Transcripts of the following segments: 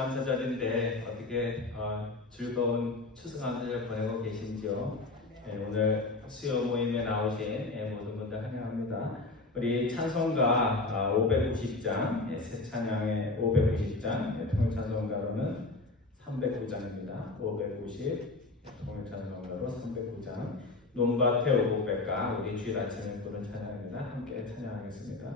추수감사절인데 어떻게 즐거운 추수감사절 보내고 계신지요? 오늘 수요 모임에 나오신 모든 분들 환영합니다. 우리 찬송가 590장, 새 찬양의 590장, 통일 찬송가로는 309장입니다. 590 통일 찬송가로 309장 논밭에 오고 백가 우리 주일 아침에 부른 찬양입니다. 함께 찬양하겠습니다.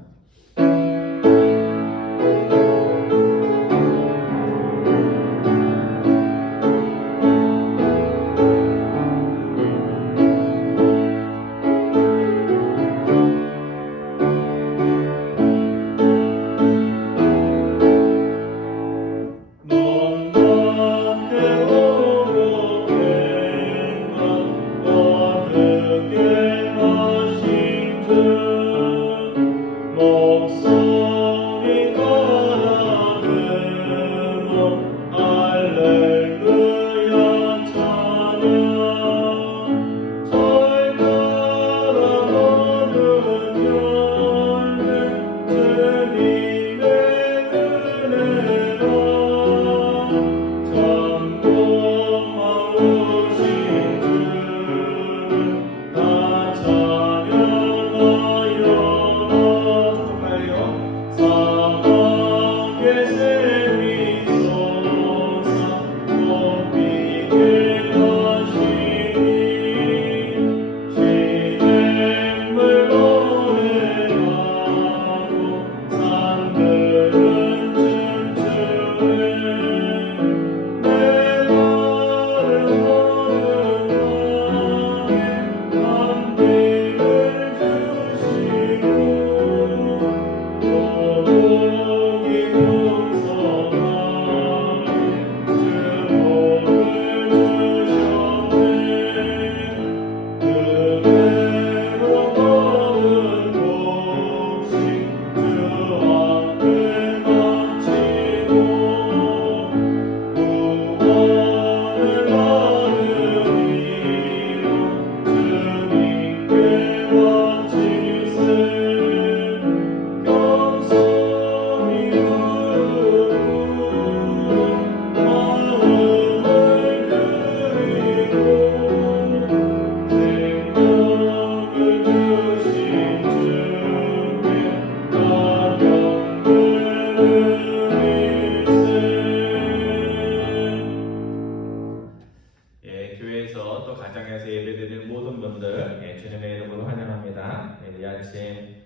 교회에서 또 가정에서 예배드리는 모든 분들 주님의 이름으로 환영합니다. 이 아침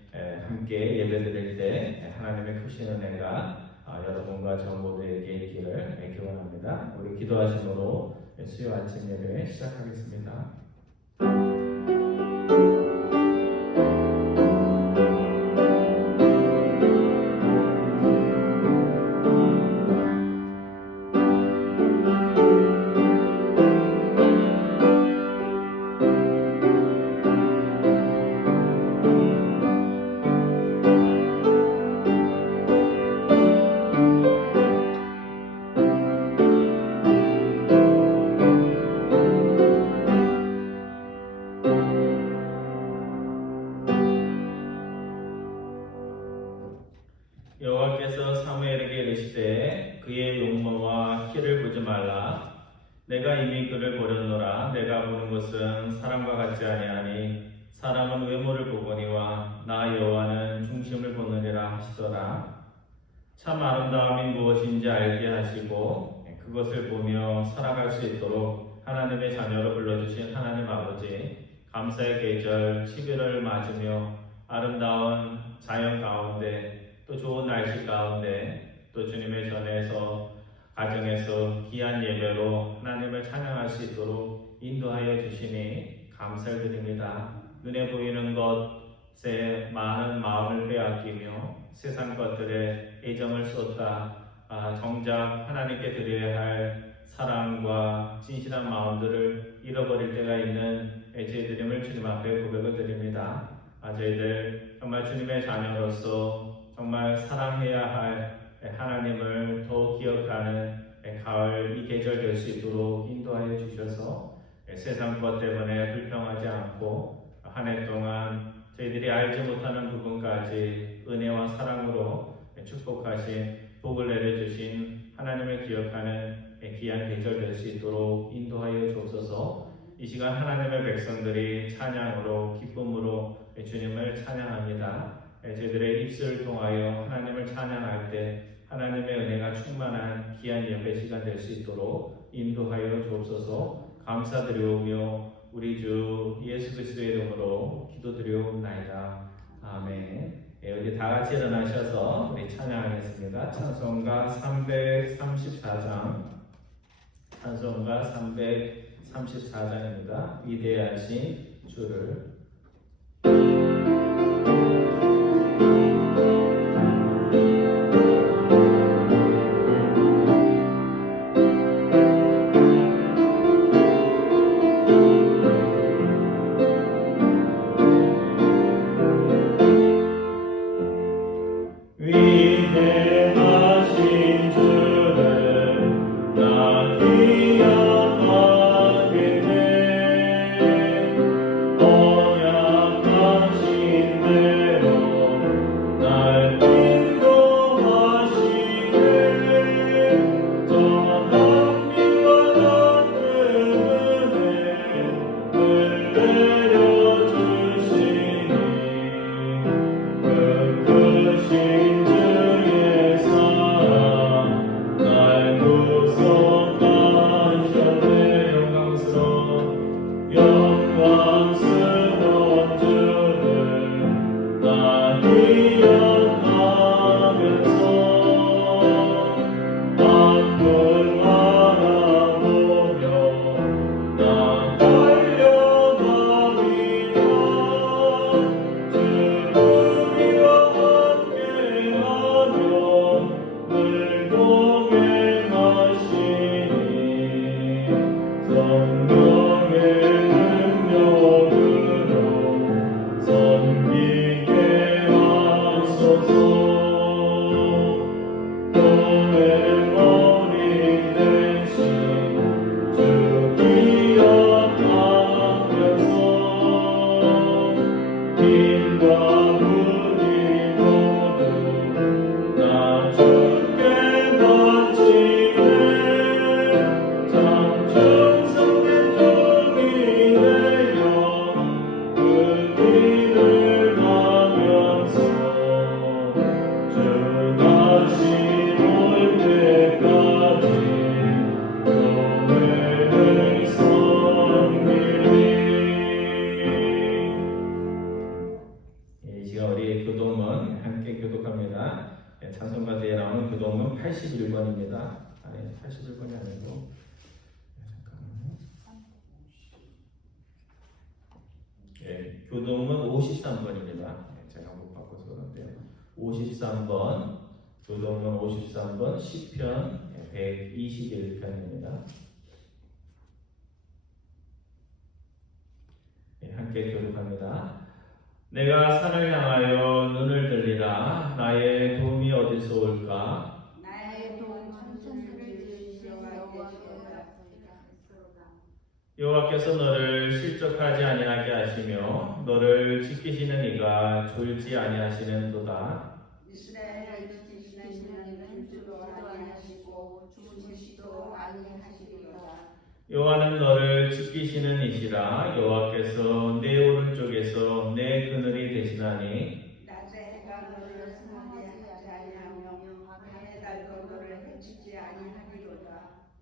함께 예배드릴 때 하나님의 크신 은혜가 여러분과 저 모두에게 있기를 기원합니다. 우리 기도하심으로 수요 아침 예배 시작하겠습니다. 여호와께서 사무엘에게 이르시되 그의 용모와 키를 보지 말라. 내가 이미 그를 보렸노라. 내가 보는 것은 사람과 같지 아니하니 사람은 외모를 보거니와 나 여호와는 중심을 보느니라 하시더라. 참 아름다움이 무엇인지 알게 하시고 그것을 보며 살아갈 수 있도록 하나님의 자녀로 불러주신 하나님 아버지, 감사의 계절 11월을 맞으며 아름다운 자연 가운데 또 좋은 날씨 가운데 또 주님의 전에서 가정에서 귀한 예배로 하나님을 찬양할 수 있도록 인도하여 주시니 감사를 드립니다. 눈에 보이는 것에 많은 마음을 빼앗기며 세상 것들에 애정을 쏟다 정작 하나님께 드려야 할 사랑과 진실한 마음들을 잃어버릴 때가 있는 저희들임을 주님 앞에 고백을 드립니다. 저희들 정말 주님의 자녀로서 정말 사랑해야 할 하나님을 더 기억하는 가을 이 계절 될 수 있도록 인도하여 주셔서 세상 것 때문에 불평하지 않고 한 해 동안 저희들이 알지 못하는 부분까지 은혜와 사랑으로 축복하신 복을 내려주신 하나님을 기억하는 귀한 계절 될 수 있도록 인도하여 주옵소서. 이 시간 하나님의 백성들이 찬양으로 기쁨으로 주님을 찬양합니다. 저희들의 입술을 통하여 하나님을 찬양할 때 하나님의 은혜가 충만한 귀한 예배 시간 될 수 있도록 인도하여 주옵소서. 감사드리오며 우리 주 예수 그리스도의 이름으로 기도드리옵나이다. 아멘. 우리 다 같이 일어나셔서 우리 찬양하겠습니다. 찬송가 334장, 찬송가 334장입니다. 위대하신 주를. 위대하신 주를 나 기억하겠네. 언약하신 대로 날 인도하시네. 저 남미와 같은 은혜를 내려주시니 크신 주의 사랑 날 구속하셨네. 영광스러운 주를 나 기억하면서 아픔 바라보며 나 달려가리라. 주 우리와 함께하며 늘 동행하시니 성령의 능력으로 섬기게 하소서. 교회 어린 대신 주 기억하면서 힘과 무리 모두 나 주께 바치네. 참 충성된 종이 되어 그 길을 가면서 주 다시 올 때까지 교회를 섬기리. 이 시간 우리 교동문 함께 교독합니다. 찬송가 뒤에 나오는 교동문 81번입니다. 아니 81번이 아니고 잠깐만요. 교동문 53번입니다. 제가 한번 바꿔서 그런데요. 53번 교동문 53번 시편 121편입니다. 함께 교독합니다. 내가 산을 향하여 눈을 들리라. 나의 도움이 어디서 올까? 나의 도움 천천히를 지으시오가 되시오다. 여호와께서 너를 실족하지 아니하게 하시며 너를 지키시는 이가 졸지 아니하시는도다. 이스라엘을 지키시는 이는 줄도 아니하시고 주무시지도 아니하시리로다. 여호와는 너를 지키시는 이시라. 여호와께서 내 오른쪽에서 내 그늘이 되시나니 낮에 해가 너를 스나게 하지 아니하며 밤에 달도 너를 해치지 아니하리로다.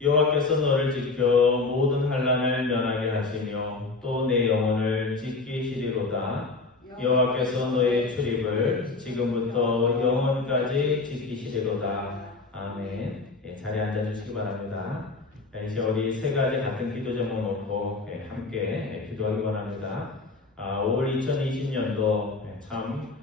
여호와께서 너를 지켜 모든 환난을 면하게 하시며 또 내 영혼을 지키시리로다. 여호와께서 너의 출입을 지금부터 영원까지 지키시리로다. 아멘. 자리에 앉아주시기 바랍니다. 이제 우리 세 가지 같은 기도 제목 놓고 함께 기도하기 원합니다. 올 2020년도 참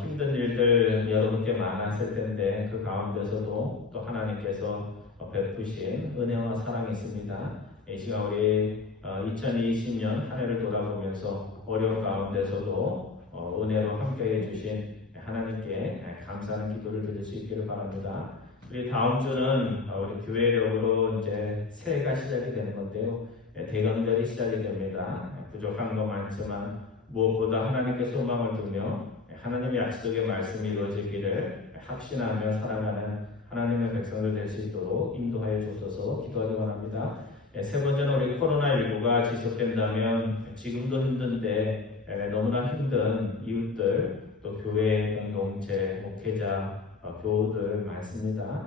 힘든 일들 여러분께 많았을 텐데 그 가운데서도 또 하나님께서 베푸신 은혜와 사랑이 있습니다. 이 시간 우리 2020년 한 해를 돌아보면서 어려운 가운데서도 은혜로 함께해 주신 하나님께 감사하는 기도를 드릴 수 있기를 바랍니다. 우리 다음 주는 우리 교회력으로 이제 새해가 시작이 되는 건데요. 대강절이 시작이 됩니다. 부족한 거 많지만 무엇보다 하나님께 소망을 두며 하나님의 약속의 말씀이 이루어지기를 확신하며 살아가는 하나님의 백성들 될 수 있도록 인도하여 주옵소서 기도하기 원합니다. 세 번째는 우리 코로나19가 지속된다면 지금도 힘든데 너무나 힘든 이웃들 또 교회 공동체 목회자 교우들 많습니다.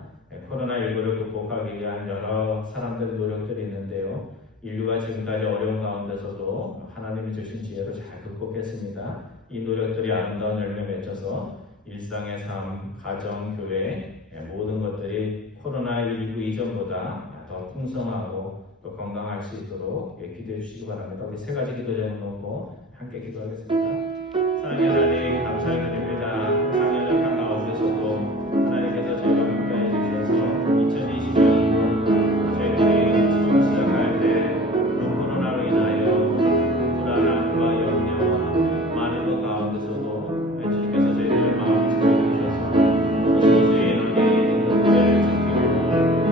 코로나19를 극복하기 위한 여러 사람들의 노력들이 있는데요. 인류가 지금까지 어려운 가운데서도 하나님이 주신 지혜로 잘 극복했습니다. 이 노력들이 아름다운 열매 맺혀서 일상의 삶, 가정, 교회 모든 것들이 코로나19 이전보다 더 풍성하고 또 건강할 수 있도록 기도해 주시기 바랍니다. 우리 세 가지 기도 제목 놓고 함께 기도하겠습니다. 사랑의 하나님 감사드립니다. 항상 연약한 가운데서도 하나님께서 저희와 함께해 주셔서 2020년도 저희들이 처음 시작할 때 코로나로 인하여 불안함과 염려와 많은 것 가운데서도 주님께서 저희들의 마음을 지켜주셔서 또 소수의 인원이 교회를 지키고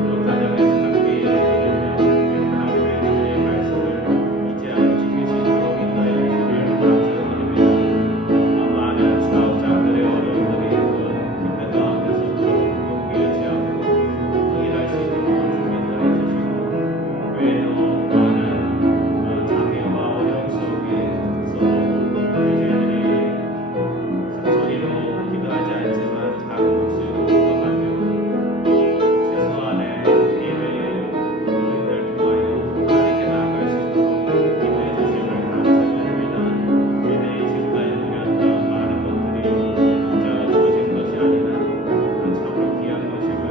또 가정에서 함께 예배드리며 하나님의 주의 말씀을 잊지 않고 지킬 수 있도록 인도해 주시길 감사드립니다. 많은 사업자들의 어려움들이 있고 힘든 가운데서도 용기 잃지 않고 일할 수 있도록 인도해 주시고 교회도 많은 장애와 어려움 속에서도 저희들이 큰 소리로 기도하지 않지만 작은 목소리로 기도하며 또 최소한의 예배에 교인들 통하여 하나님께 나아갈 수 있도록 인도해 주심을 감사드립니다. 저희들이 지금까지 누렸던 많은 것들이 그저 주어진 것이 아니라 참으로 귀한 것임을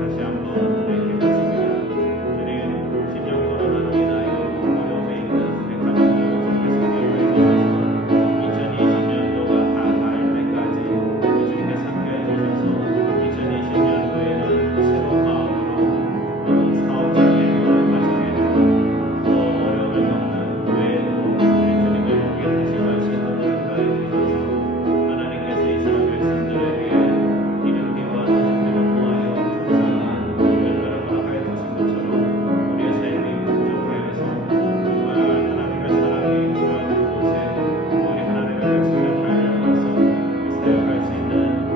다시 한번 깨닫습니다. 주님 신종 코로나로 인하여 어려움에 있는 우리 가족들 주님께서 기억해 주셔서 2020년도가 다 갈 때까지 주님께서 함께해 주셔서 2020년도에는 새로운 마음으로 사업장에도 가정에도 또 어려움을 겪는 교회에도 주님의 복에 다시 갈 수 있도록 인도해 주셔서 하나님께서 이스라엘 백성들에게 기름기와 눈물을 통하여 풍성한 열매를 허락하여 주신 것처럼 우리의 삶이 풍족하여서 정말 하나님의 사랑이 필요한 곳에 우리 하나님의 백성을 달려가서 사역할 수 있는 그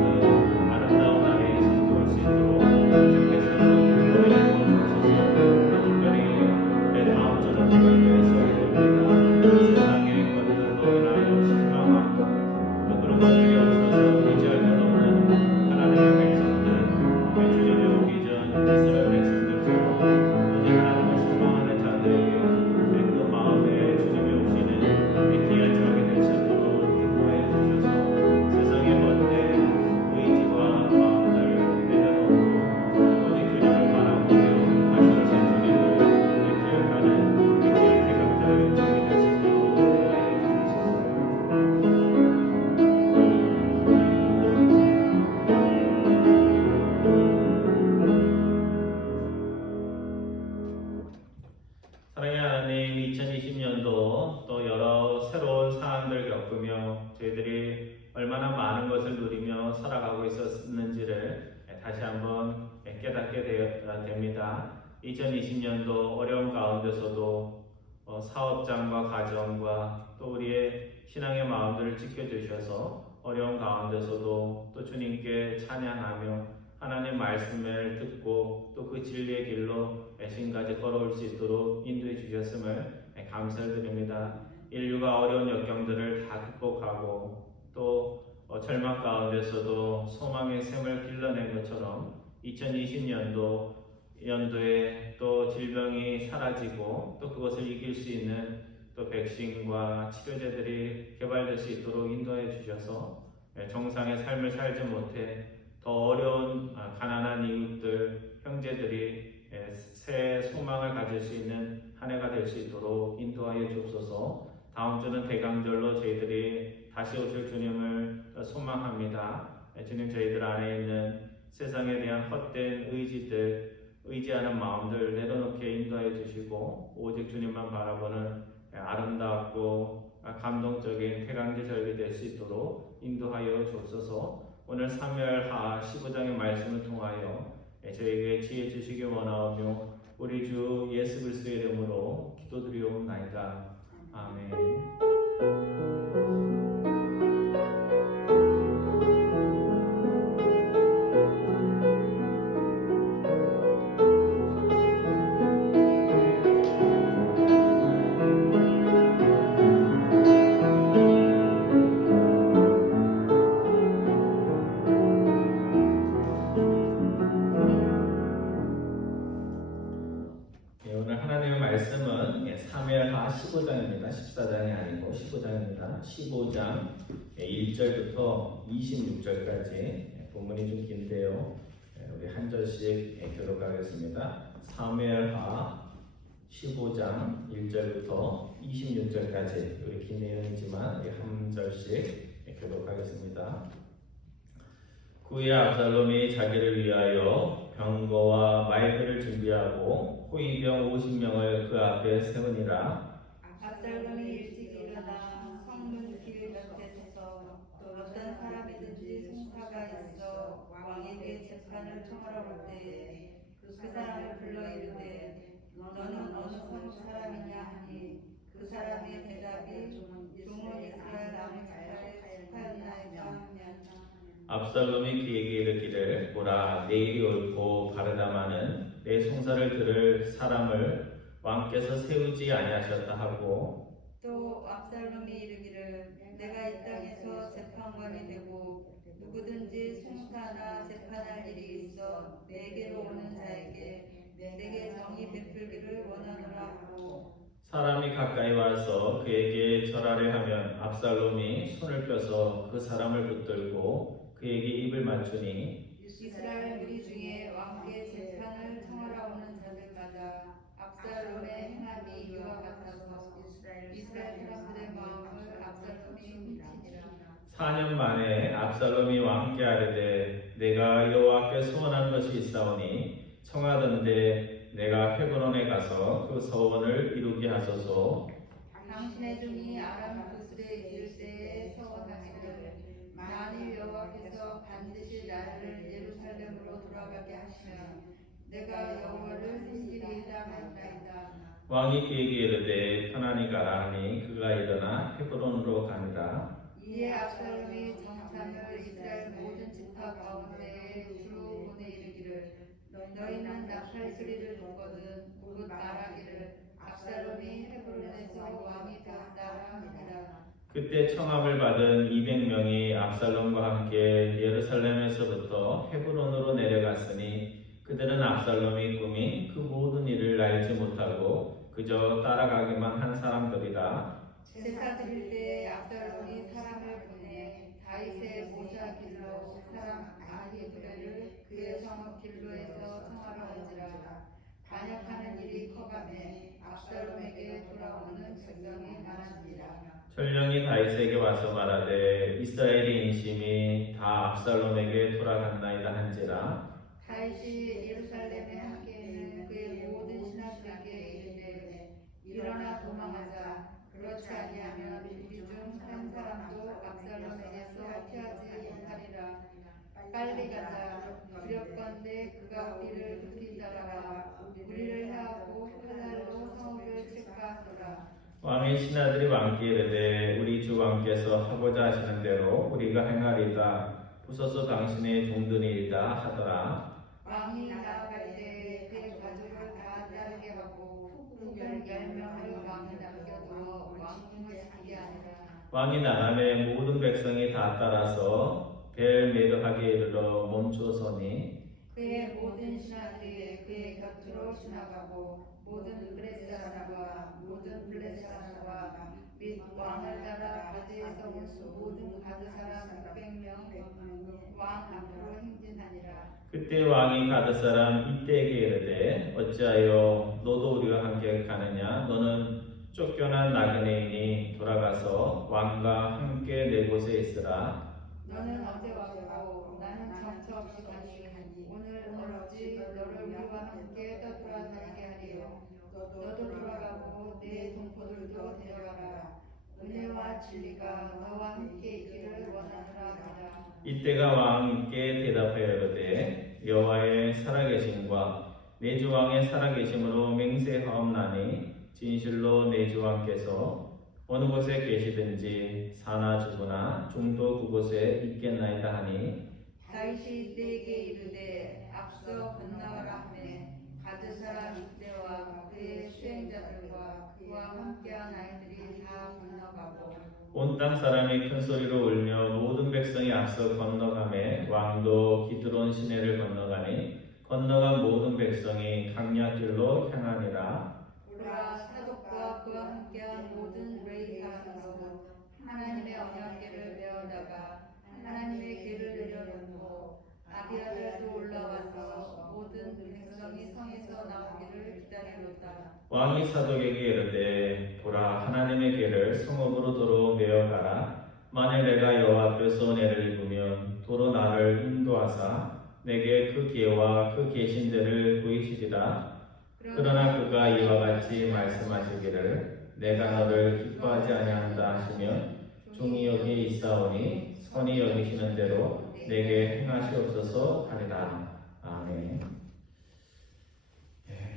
아름다운 날이 손꼽을 수 있도록 주님께서 인도해 주옵소서. 특별히 내 다음 주는 개발교회 수업이 됩니다. 세상의 것들로 인하여 실망하고 또 그런 것들이 없어서 의지할 것 없는 하나님의 백성들 주님이 오기 전 이스라엘 백성들처럼 오직 하나님을 실망하는 자들에게 그 마음에 주님이 오시는 귀한 저녁이 될 수 있도록 인도하여 주셔서 세상의 멋대 의지와 마음을 내려놓고 오직 주님을 바라보며 다시 오신 주님을 기억하는 귀한 대감자의 저녁이 될 수 있도록 인도하여 주옵소서. 사랑의 하나님, 2020년도 또 여러 새로운 상황들을 겪으며 저희들이 얼마나 많은 것을 누리며 살아가고 있었는지를 다시 한번 깨닫게 됩니다. 2020년도 어려운 가운데서도 사업장과 가정과 또 우리의 신앙의 마음들을 지켜주셔서 어려운 가운데서도 또 주님께 찬양하며 하나님 말씀을 듣고 또 그 진리의 길로 애신까지 걸어올 수 있도록 인도해 주셨음을 감사를 드립니다. 인류가 어려운 역경들을 다 극복하고 또 절망 가운데서도 소망의 샘을 길러낸 것처럼 2020년도에 또 질병이 사라지고 또 그것을 이길 수 있는 또 백신과 치료제들이 개발될 수 있도록 인도해 주셔서 정상의 삶을 살지 못해 더 어려운 가난한 이웃들, 형제들이 새 소망을 가질 수 있는 한 해가 될 수 있도록 인도하여 주옵소서. 다음 주는 대강절로 저희들이 다시 오실 주님을 소망합니다. 주님, 저희들 안에 있는 세상에 대한 헛된 의지들, 의지하는 마음들 내려놓게 인도하여 주시고 오직 주님만 바라보는 아름답고 감동적인 태강절 절기 될 수 있도록 인도하여 주옵소서. 오늘 사무엘하 15장의 말씀을 통하여 저에게 지혜 주시기 원하오며 우리 주 예수 그리스도의 이름으로 기도드리옵나이다. 아멘. 아니고 15장입니다. 15장 1절부터 26절까지 본문이 좀 긴데요. 우리 한 절씩 교독하겠습니다. 사무엘하 15장 1절부터 26절까지 우리 긴 내용이지만 우리 한 절씩 교독하겠습니다. 후에 압살롬이 자기를 위하여 병거와 말들을 준비하고 호위병 50명을 그 앞에 세우니라. 압살롬이 일찍 일어나 성문 길 곁에 서서 어떤 사람이든지 송사가 있어 왕에게 재판을 청하러 올 때에 그 사람을 불러 이르되 너는 어느 성 사람이냐 하니 그 사람의 대답이 종은 이스라엘 남은 자의 스타였나이다 하면 압살롬이 그에게 이르기를 보라 내일이 옳고 바르다마는 내 송사를 들을 사람을 왕께서 세우지 아니하셨다 하고 또 압살롬이 이르기를 내가 이 땅에서 재판관이 되고 누구든지 송사나 재판할 일이 있어 내게로 오는 자에게 내게 정의 베풀기를 원하노라 하고 사람이 가까이 와서 그에게 절하려 하면 압살롬이 손을 펴서 그 사람을 붙들고 그에게 입을 맞추니 이스라엘 무리 중에 왕께 재판을 청하러 오는 자들마다 압살롬의 행함이 이와 같아서 이스라엘 사람들의 마음을 압살롬이 훔치니라. 4년 만에 압살롬이 왕께 아뢰되 내가 여호와께 소원한 것이 있사오니 청하던대 내가 헤브론에 가서 그 서원을 이루게 하소서. 당신의 종이 아람 구슬에 있을 때에 서원하기를 만일 여호와께서 반드시 나를 예루살렘으로 돌아가게 하시면 내가 여호와를 섬기리이다 말이다. 왕이 그에게 이르되 편안히 가라 하니 그가 일어나 헤브론으로 가니라. 이에 압살롬이 정탐을 이스라엘 모든 지파 가운데에 두루 보내 이르기를 너희는 낙할 소리를 듣거든 곧 말하기를 압살롬이 헤브론에서 왕이 되었다라 하니라. 그때 청함을 받은 200명이 압살롬과 함께 예루살렘에서부터 헤브론으로 내려갔으니 그들은 압살롬이 꾸민 그 모든 일을 알지 못하고 그저 따라가기만 한 사람들이라. 제사 드릴 때에 압살롬이 사람을 보내 다윗의 모사 길로 사람 아히브레를 그의 성 길로에서 청하러 온지라. 반역하는 일이 커가매 압살롬에게 돌아오는 백성이 많아지니라. 전령이 다윗에게 와서 말하되 이스라엘의 인심이 다 압살롬에게 돌아갔나이다 한지라. 다윗이 예루살렘에 함께있는 그의 모든 신하들에게 이르되 일어나 도망하자. 그렇지 아니하면 우리 중 한 사람도 압살롬에게서 피하지 못하리라. 빨리 가자. 두렵건대 그가 우리를 급히 따라와 우리를 해하고 칼날로 성읍을 칠까하더라. 왕의 신하들이 왕께 이르되 우리 주 왕께서 하고자 하시는 대로 우리가 행하리다. 부서서 당신의 종들이다 하더라. 왕이 나아갈 때에 그의 가족을 다 따르게 하고 후 10명을 왕에 남겨두어 왕궁을 지키게 하니라. 왕이 나가매 모든 백성이 다 따라서 벨메르하게 이르러 멈추어서니 그의 모든 신하들이 그의 곁으로 지나가고 모든 블레셋 사람과 모든 블레셋 사람과 및 왕을 따라 가드에서 온 모든 가드 사람 600명 왕 앞으로 행진하니라. 그때 왕이 가드 사람 이때에게 이르되 어찌하여 너도 우리와 함께 가느냐 너는 쫓겨난 나그네이니 돌아가서 왕과 함께 내 곳에 있으라. 너는 어제 왔고 나는 정처 없이 가니 오늘 어찌 너를 우리와 함께 떠돌아다니게 하리요. 너도 돌아가고 내 동포들도 데려가라. 은혜와 진리가 너와 함께 있기를 원하노라 하니라. 이때가 왕께 대답하여 이르되 여호와의 살아계심과 내 주 왕의 살아계심으로 맹세하옵나니 진실로 내 주 왕께서 어느 곳에 계시든지 사나 죽으나 중도 그곳에 있겠나이다 하니 다윗이 이때에게 이르되 앞서 건너가라 하매 가드 사람 이때와 그의 수행자들과 그와 함께한 아이들이 다 건너가고 온 땅 사람이 큰 소리로 울며 모든 백성이 앞서 건너가매 왕도 기드론 시내를 건너가니 건너간 모든 백성이 강약길로 향하니라. 보라 사독과 그와 함께한 모든 레위 사람도 자가 하나님의 길을 내려놓고 아비아들도 올라와서 모든 백성이 성에서 나오기를 기다리로다. 왕이 사독에게 이르되 보라 하나님의 길을 성읍으로 도로 메어가라. 만일 내가 여호와 앞에서 은혜를 입으면 도로 나를 인도하사 내게 그 기회와 그 계신 데를 보이시리라. 그러나 그가 이와 같이 말씀하시기를 내가 너를 기뻐하지 아니한다 하시면 종이 여기 있사오니 선이 여기시는 대로 내게 행하시옵소서 하리라. 아멘.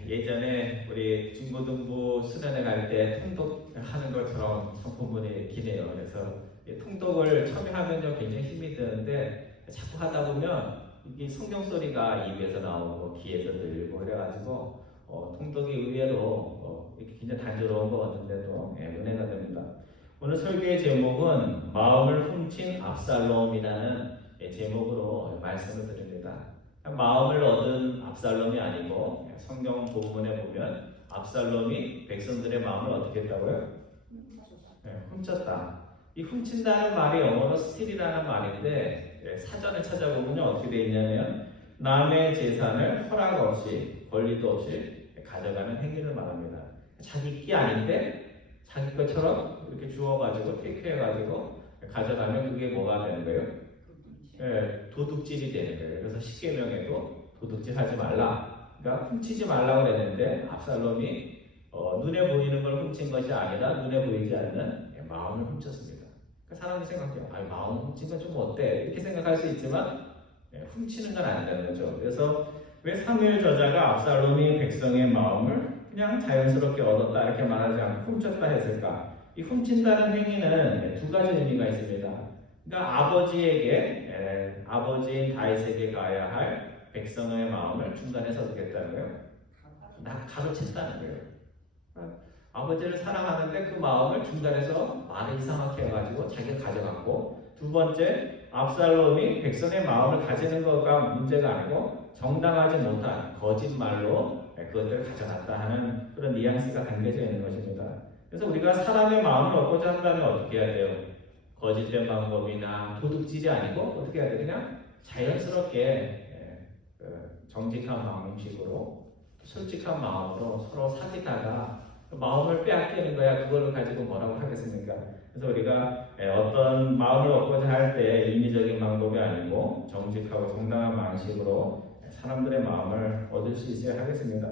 예전에 우리 중고등부 수련회 갈 때 통독하는 것처럼 본문이 기네요. 그래서 통독을 처음에 하면요 굉장히 힘이 드는데 자꾸 하다 보면 이게 성경 소리가 입에서 나오고 귀에서 들리고 그래가지고 통독이 의외로 이렇게 굉장히 단조로운 것 같은데도 은혜가 됩니다. 오늘 설교의 제목은 마음을 훔친 압살롬이라는 제목으로 말씀을 드립니다. 마음을 얻은 압살롬이 아니고 성경 본문에 보면 압살롬이 백성들의 마음을 어떻게 했다고요? 훔쳤다. 이 훔친다는 말이 영어로 스틸이라는 말인데 사전을 찾아보면 어떻게 되어 있냐면 남의 재산을 허락 없이 권리도 없이 가져가는 행위를 말합니다. 자기 게 아닌데 자기 것처럼 이렇게 주워가지고 테이크해가지고 가져가면 그게 뭐가 되는 거예요? 도둑질이 되는 거예요. 그래서 십계명에도 도둑질 하지 말라. 그러니까 훔치지 말라고 그랬는데 압살롬이 눈에 보이는 걸 훔친 것이 아니라 눈에 보이지 않는 마음을 훔쳤습니다. 그러니까 사람들이 생각해요. 마음 훔친 건 좀 어때? 이렇게 생각할 수 있지만 훔치는 건 아니라는 거죠. 그래서 왜 사무엘 저자가 압살롬이 백성의 마음을 그냥 자연스럽게 얻었다 이렇게 말하지 않고 훔쳤다 했을까? 이 훔친다는 행위는 두 가지 의미가 있습니다. 그러니까 아버지인 다윗에게 가야 할 백성의 마음을 중간에서 어떻게 했다는 거예요? 가로챘다는 거예요. 그러니까 아버지를 사랑하는데 그 마음을 중간에서 말을 이상하게 해가지고 자기가 가져갔고, 두 번째 압살롬이 백성의 마음을 가지는 것가 문제가 아니고 정당하지 못한 거짓말로 그것들을 가져갔다 하는 그런 뉘앙스가 담겨져 있는 것입니다. 그래서 우리가 사람의 마음을 얻고자 한다면 어떻게 해야 돼요? 거짓된 방법이나 도둑질이 아니고 어떻게 해야 되냐? 자연스럽게 정직한 방식으로 솔직한 마음으로 서로 사귀다가 그 마음을 빼앗기는 거야. 그걸 가지고 뭐라고 하겠습니까? 그래서 우리가 어떤 마음을 얻고자 할 때 인위적인 방법이 아니고 정직하고 정당한 방식으로 사람들의 마음을 얻을 수 있어야 하겠습니다.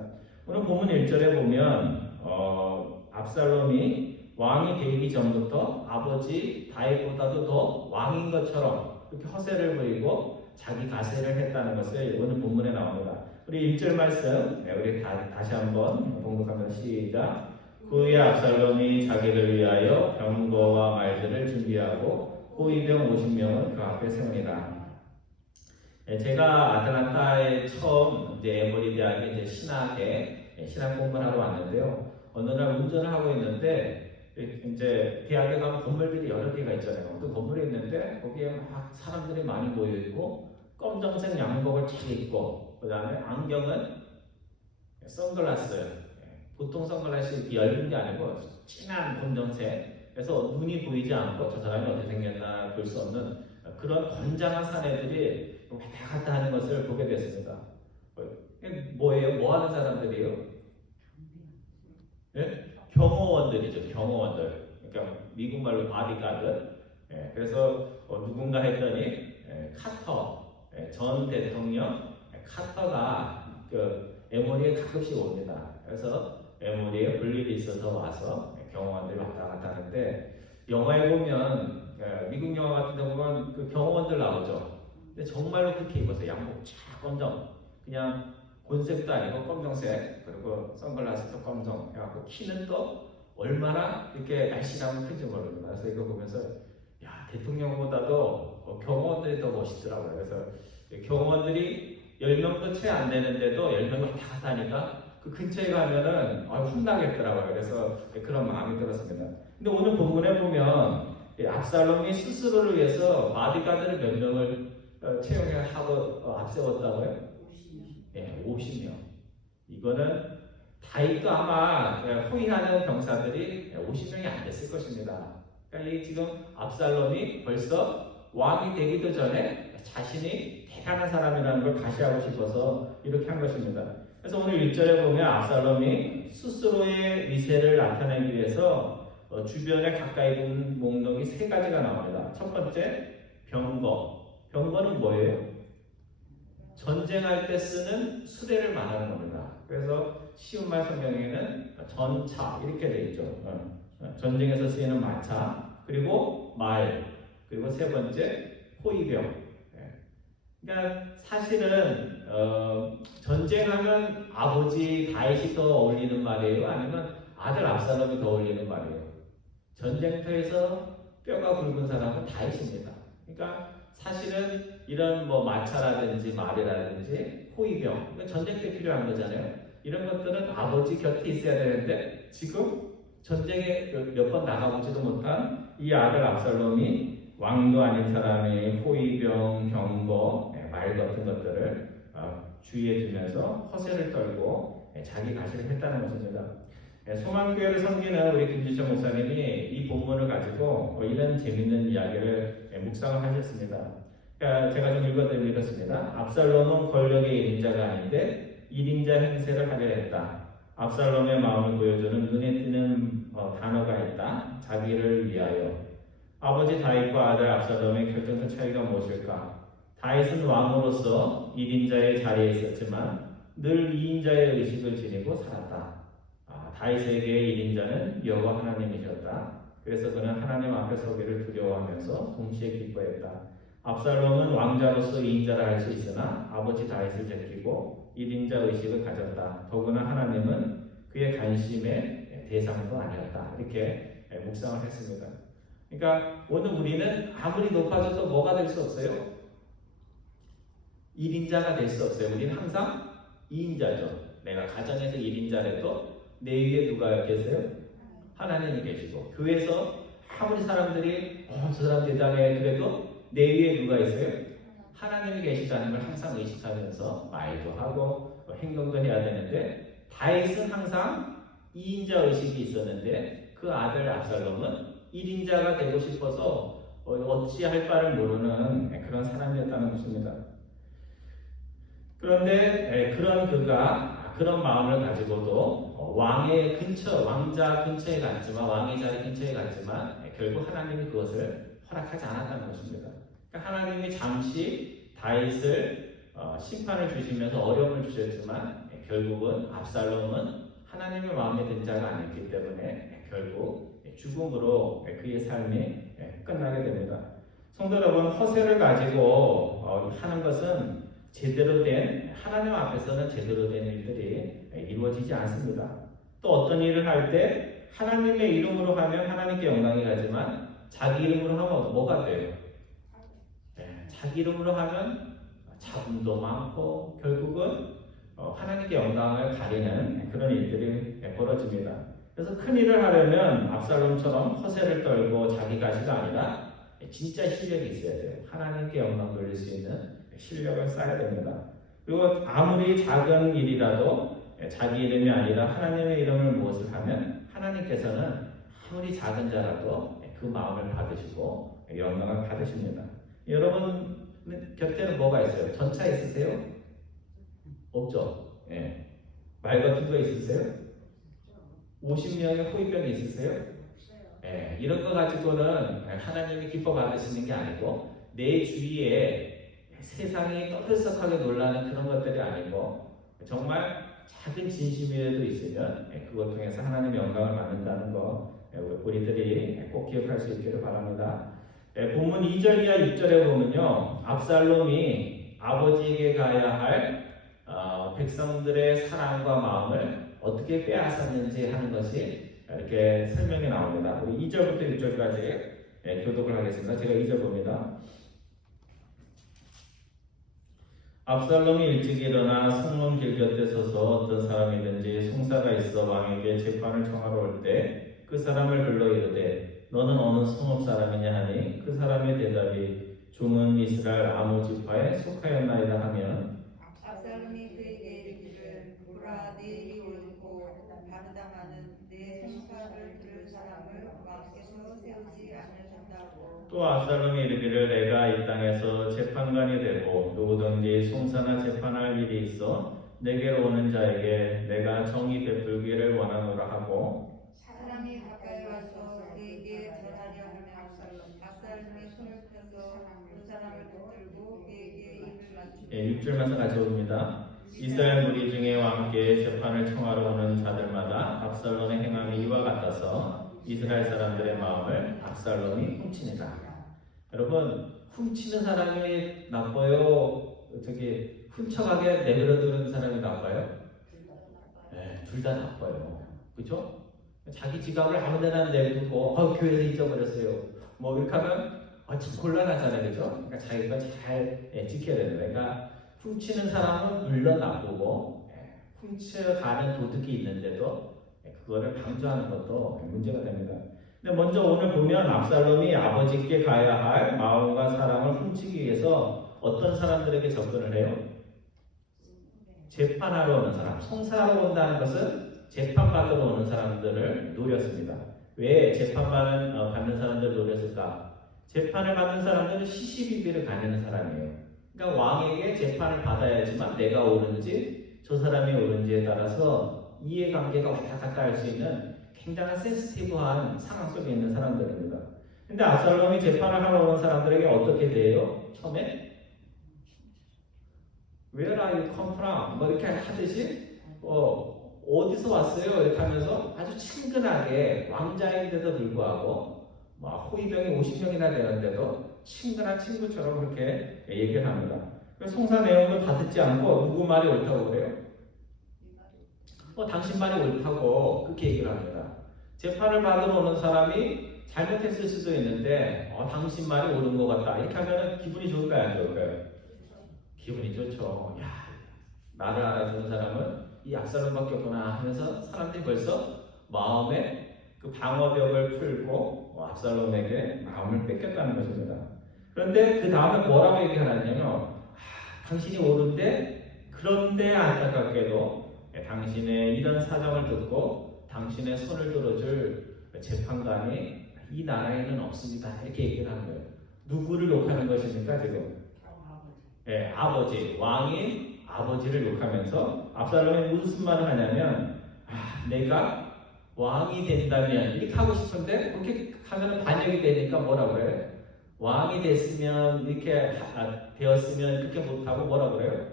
오늘 본문 1절에 보면 압살롬이 왕이 되기 전부터 아버지 다윗보다도 더 왕인 것처럼 그렇게 허세를 부리고 자기 가세를 했다는 것을 오늘 본문에 나옵니다. 우리 1절 말씀 우리 다시 한번 봉독합니다. 시작. 그 후에 압살롬이 자기를 위하여 병거와 말들을 준비하고 호위병 50명을 그 앞에 세우니라. 제가 아틀란타에 처음 에머리 대학에 신학 공부를 하러 왔는데요. 어느 날 운전을 하고 있는데 이제 대학에 가면 건물들이 여러 개가 있잖아요. 그 건물이 있는데 거기에 막 사람들이 많이 모여 있고 검정색 양복을 잘 입고 그 다음에 안경은 선글라스, 보통 선글라스 이렇게 얇은 게 아니고 진한 검정색. 그래서 눈이 보이지 않고 저 사람이 어떻게 생겼나 볼 수 없는 그런 건장한 사내들이 왔다 갔다 하는 것을 보게 됐습니다. 뭐예요? 뭐 하는 사람들이에요? 예? 경호원들이죠. 경호원들. 그러니까 미국 말로 바디가드. 그래서 누군가 했더니 카터 전 대통령 카터가 그 에모리에 가끔씩 옵니다. 그래서 에모리에 볼일이 있어서 와서 경호원들이 왔다 갔다 하는데, 영화에 보면 미국 영화 같은 데 보면 그 경호원들 나오죠. 근데 정말로 그렇게 입어서 양복 쫙 검정, 그냥 곤색도 아니고 검정색, 그리고 선글라스도 검정 해갖고 키는 또 얼마나 이렇게 날씬하면 큰지 모릅니다. 그래서 이거 보면서 야, 대통령보다도 경호원들이 더 멋있더라고요. 그래서 경호원들이 10명도 채 안 되는데도 10명이 왔다 갔다 하니까 그 근처에 가면은 혼나겠더라고요. 그래서 그런 마음이 들었습니다. 근데 오늘 본문에 보면 압살롬이 스스로를 위해서 바디가드를 몇 명을 채용하고 앞세웠다고요? 50명. 이거는 다윗도 아마 호위하는 병사들이 50명이 안 됐을 것입니다. 그러니까 이 지금 압살롬이 벌써 왕이 되기도 전에 자신이 대단한 사람이라는 걸 가시하고 싶어서 이렇게 한 것입니다. 그래서 오늘 1절에 보면 압살롬이 스스로의 위세를 나타내기 위해서 주변에 가까이 둔 목록이 세 가지가 나옵니다. 첫 번째, 병거. 병거는 뭐예요? 전쟁할 때 쓰는 수레를 말하는 겁니다. 그래서 쉬운 말 성경에는 전차 이렇게 되어 있죠. 전쟁에서 쓰이는 마차, 그리고 말, 그리고 세 번째 호위병. 그러니까 사실은 전쟁하면 아버지 다윗이 더 어울리는 말이에요? 아니면 아들 압살롬이 더 어울리는 말이에요? 전쟁터에서 뼈가 굵은 사람은 다윗입니다. 그러니까 사실은 이런 뭐 마차라든지 말이라든지 호위병, 이건 전쟁 때 필요한 거잖아요. 이런 것들은 아버지 곁에 있어야 되는데 지금 전쟁에 몇 번 나가보지도 못한 이 아들 압살롬이 왕도 아닌 사람이 호위병, 병거, 말 같은 것들을 주의해 두면서 허세를 떨고 자기 가시를 했다는 것입니다. 소망교회를 섬기는 우리 김지철 목사님이 이 본문을 가지고 이런 재밌는 이야기를 묵상을 하셨습니다. 그러니까 제가 좀 읽어드리겠습니다. 압살롬은 권력의 1인자가 아닌데 1인자 행세를 하려 했다. 압살롬의 마음을 보여주는 눈에 띄는 단어가 있다. 자기를 위하여. 아버지 다윗과 아들 압살롬의 결정적 차이가 무엇일까? 다윗은 왕으로서 1인자의 자리에 있었지만 늘 2인자의 의식을 지니고 살았다. 다윗에게 1인자는 여호와 하나님이셨다. 그래서 그는 하나님 앞에 서기를 두려워하면서 동시에 기뻐했다. 압살롬은 왕자로서 2인자라 할 수 있으나 아버지 다윗을 제끼고 1인자 의식을 가졌다. 더구나 하나님은 그의 관심의 대상도 아니었다. 이렇게 묵상을 했습니다. 그러니까 오늘 우리는 아무리 높아져도 뭐가 될 수 없어요? 1인자가 될 수 없어요. 우리는 항상 2인자죠. 내가 가정에서 1인자라도 내 위에 누가 계세요? 하나님이 계시고, 교회에서 아무리 사람들이 저 사람 대단해 그래도 내 위에 누가 있어요? 하나님이 계시다는 걸 항상 의식하면서 말도 하고 행동도 해야 되는데, 다윗은 항상 2인자 의식이 있었는데 그 아들 압살롬은 1인자가 되고 싶어서 어찌할 바를 모르는 그런 사람이었다는 것입니다. 그런데 그런 그가 그런 마음을 가지고도 왕의 근처, 왕자 근처에 갔지만, 왕의 자리 근처에 갔지만 결국 하나님이 그것을 허락하지 않았다는 것입니다. 그러니까 하나님이 잠시 다윗을 심판을 주시면서 어려움을 주셨지만 결국은 압살롬은 하나님의 마음에 든 자가 아니었기 때문에 결국 죽음으로 그의 삶이 끝나게 됩니다. 성도 여러분, 허세를 가지고 하는 것은 제대로 된, 하나님 앞에서는 제대로 된 일들이 이루어지지 않습니다. 또 어떤 일을 할 때 하나님의 이름으로 하면 하나님께 영광이 가지만 자기 이름으로 하면 뭐가 돼요? 자기 이름으로 하면 잡음도 많고 결국은 하나님께 영광을 가리는 그런 일들이 벌어집니다. 그래서 큰 일을 하려면 압살롬처럼 허세를 떨고 자기 가시가 아니라 진짜 실력이 있어야 돼요. 하나님께 영광 돌릴 수 있는 실력을 쌓아야 됩니다. 그리고 아무리 작은 일이라도 자기 이름이 아니라 하나님의 이름을 무엇을 하면 하나님께서는 아무리 작은 자라도 그 마음을 받으시고 영광을 받으십니다. 여러분 곁에는 뭐가 있어요? 전차 있으세요? 없죠? 말 같은 거 있으세요? 50명의 호위병이 있으세요? 이런 거 가지고는 하나님이 기뻐 받으시는 게 아니고 내 주위에 세상이 떠들썩하게 놀라는 그런 것들이 아니고 정말 작은 진심이라도 있으면 그것 통해서 하나님의 영광을 받는다는 거 우리들이 꼭 기억할 수 있기를 바랍니다. 본문 2절 이하 6절에 보면요, 압살롬이 아버지에게 가야 할 백성들의 사랑과 마음을 어떻게 빼앗았는지 하는 것이 이렇게 설명이 나옵니다. 우리 2절부터 6절까지 교독을 하겠습니다. 제가 2절 봅니다. 압살롬이 일찍 일어나 성문 길 곁에 서서 어떤 사람이든지 송사가 있어 왕에게 재판을 청하러 올 때 그 사람을 불러 이르되 너는 어느 성읍 사람이냐 하니 그 사람의 대답이 종은 이스라엘 아무 지파에 속하였나이다 하면 압살롬이 그에게 이르기를 보라 내 일이 옳고 바르다마는 내 송사를 들을 사람을 왕께서 세우지 않으셨나이다. 또 압살롬이 이르기를 내가 이 땅에서 재판관이 되고 누구든지 송사나 재판할 일이 있어 내게로 오는 자에게 내가 정의 베풀기를 원하노라 하고 사람이 가까이 와서 그에게 절하려 하면 압살롬이 손을 펴서 그 사람을 붙들고 그에게 입을 맞추고 6절만서 같이 봅니다. 이스라엘 무리 중에 왕께 재판을 청하러 오는 자들마다 압살롬의 행함이 이와 같아서 이스라엘 사람들의 마음을 압살롬이 훔치니라. 여러분, 훔치는 사람이 나빠요? 저기 훔쳐가게 내버려두는 사람이 나빠요? 네, 둘 다 나빠요. 그렇죠? 자기 지갑을 아무데나 내두고 교회에서 잊어버렸어요. 뭐 이렇게 하면 참 곤란하잖아요, 그렇죠? 그러니까 자기가 잘 지켜야 되는 거예요. 그러니까 훔치는 사람은 물론 나쁘고 훔쳐가는 도둑이 있는데도 그거를 방조하는 것도 문제가 됩니다. 근데 먼저 오늘 보면 압살롬이 아버지께 가야 할 마음과 사랑을 훔치기 위해서 어떤 사람들에게 접근을 해요? 재판하러 오는 사람. 송사하러 온다는 것은 재판받으러 오는 사람들을 노렸습니다. 왜 재판받는 사람들을 노렸을까? 재판을 받는 사람들은 시시비비를 가리는 사람이에요. 그러니까 왕에게 재판을 받아야지만 내가 옳은지 저 사람이 옳은지에 따라서 이해관계가 왔다 갔다 할 수 있는 굉장히 센시티브한 상황 속에 있는 사람들입니다. 근데 압살롬이 재판을 하러 오는 사람들에게 어떻게 대해요? 처음에 Where are you come from? 뭐 이렇게 하듯이 어디서 왔어요? 이렇게 하면서 아주 친근하게 왕자인데도 불구하고 호위병이 50명이나 되는데도 친근한 친구처럼 그렇게 얘기를 합니다. 송사 내용을 다 듣지 않고 누구 말이 옳다고 그래요? 당신 말이 옳다고 그렇게 얘기를 합니다. 재판을 받으러 오는 사람이 잘못했을 수도 있는데 당신 말이 옳은 것 같다 이렇게 하면 기분이 좋을까요? 안 좋을까요? 기분이 좋죠. 야, 나를 알아주는 사람은 이 압살롬밖에 없구나 하면서 사람들이 벌써 마음에 그 방어벽을 풀고 압살롬에게 마음을 뺏겼다는 것입니다. 그런데 그 다음에 뭐라고 얘기하냐면요. 당신이 옳은데 그런데 안타깝게도 당신의 이런 사정을 듣고 당신의 손을 들어줄 재판관이 이 나라에는 없습니다. 이렇게 얘기를 하는 거예요. 누구를 욕하는 것입니까 지금? 아버지, 왕이 아버지를 욕하면서 압살롬이 무슨 말을 하냐면 내가 왕이 된다면 이렇게 하고 싶은데 그렇게 하면 반역이 되니까 뭐라고 그래요? 왕이 됐으면 이렇게 되었으면 그렇게 못하고 뭐라고 그래요?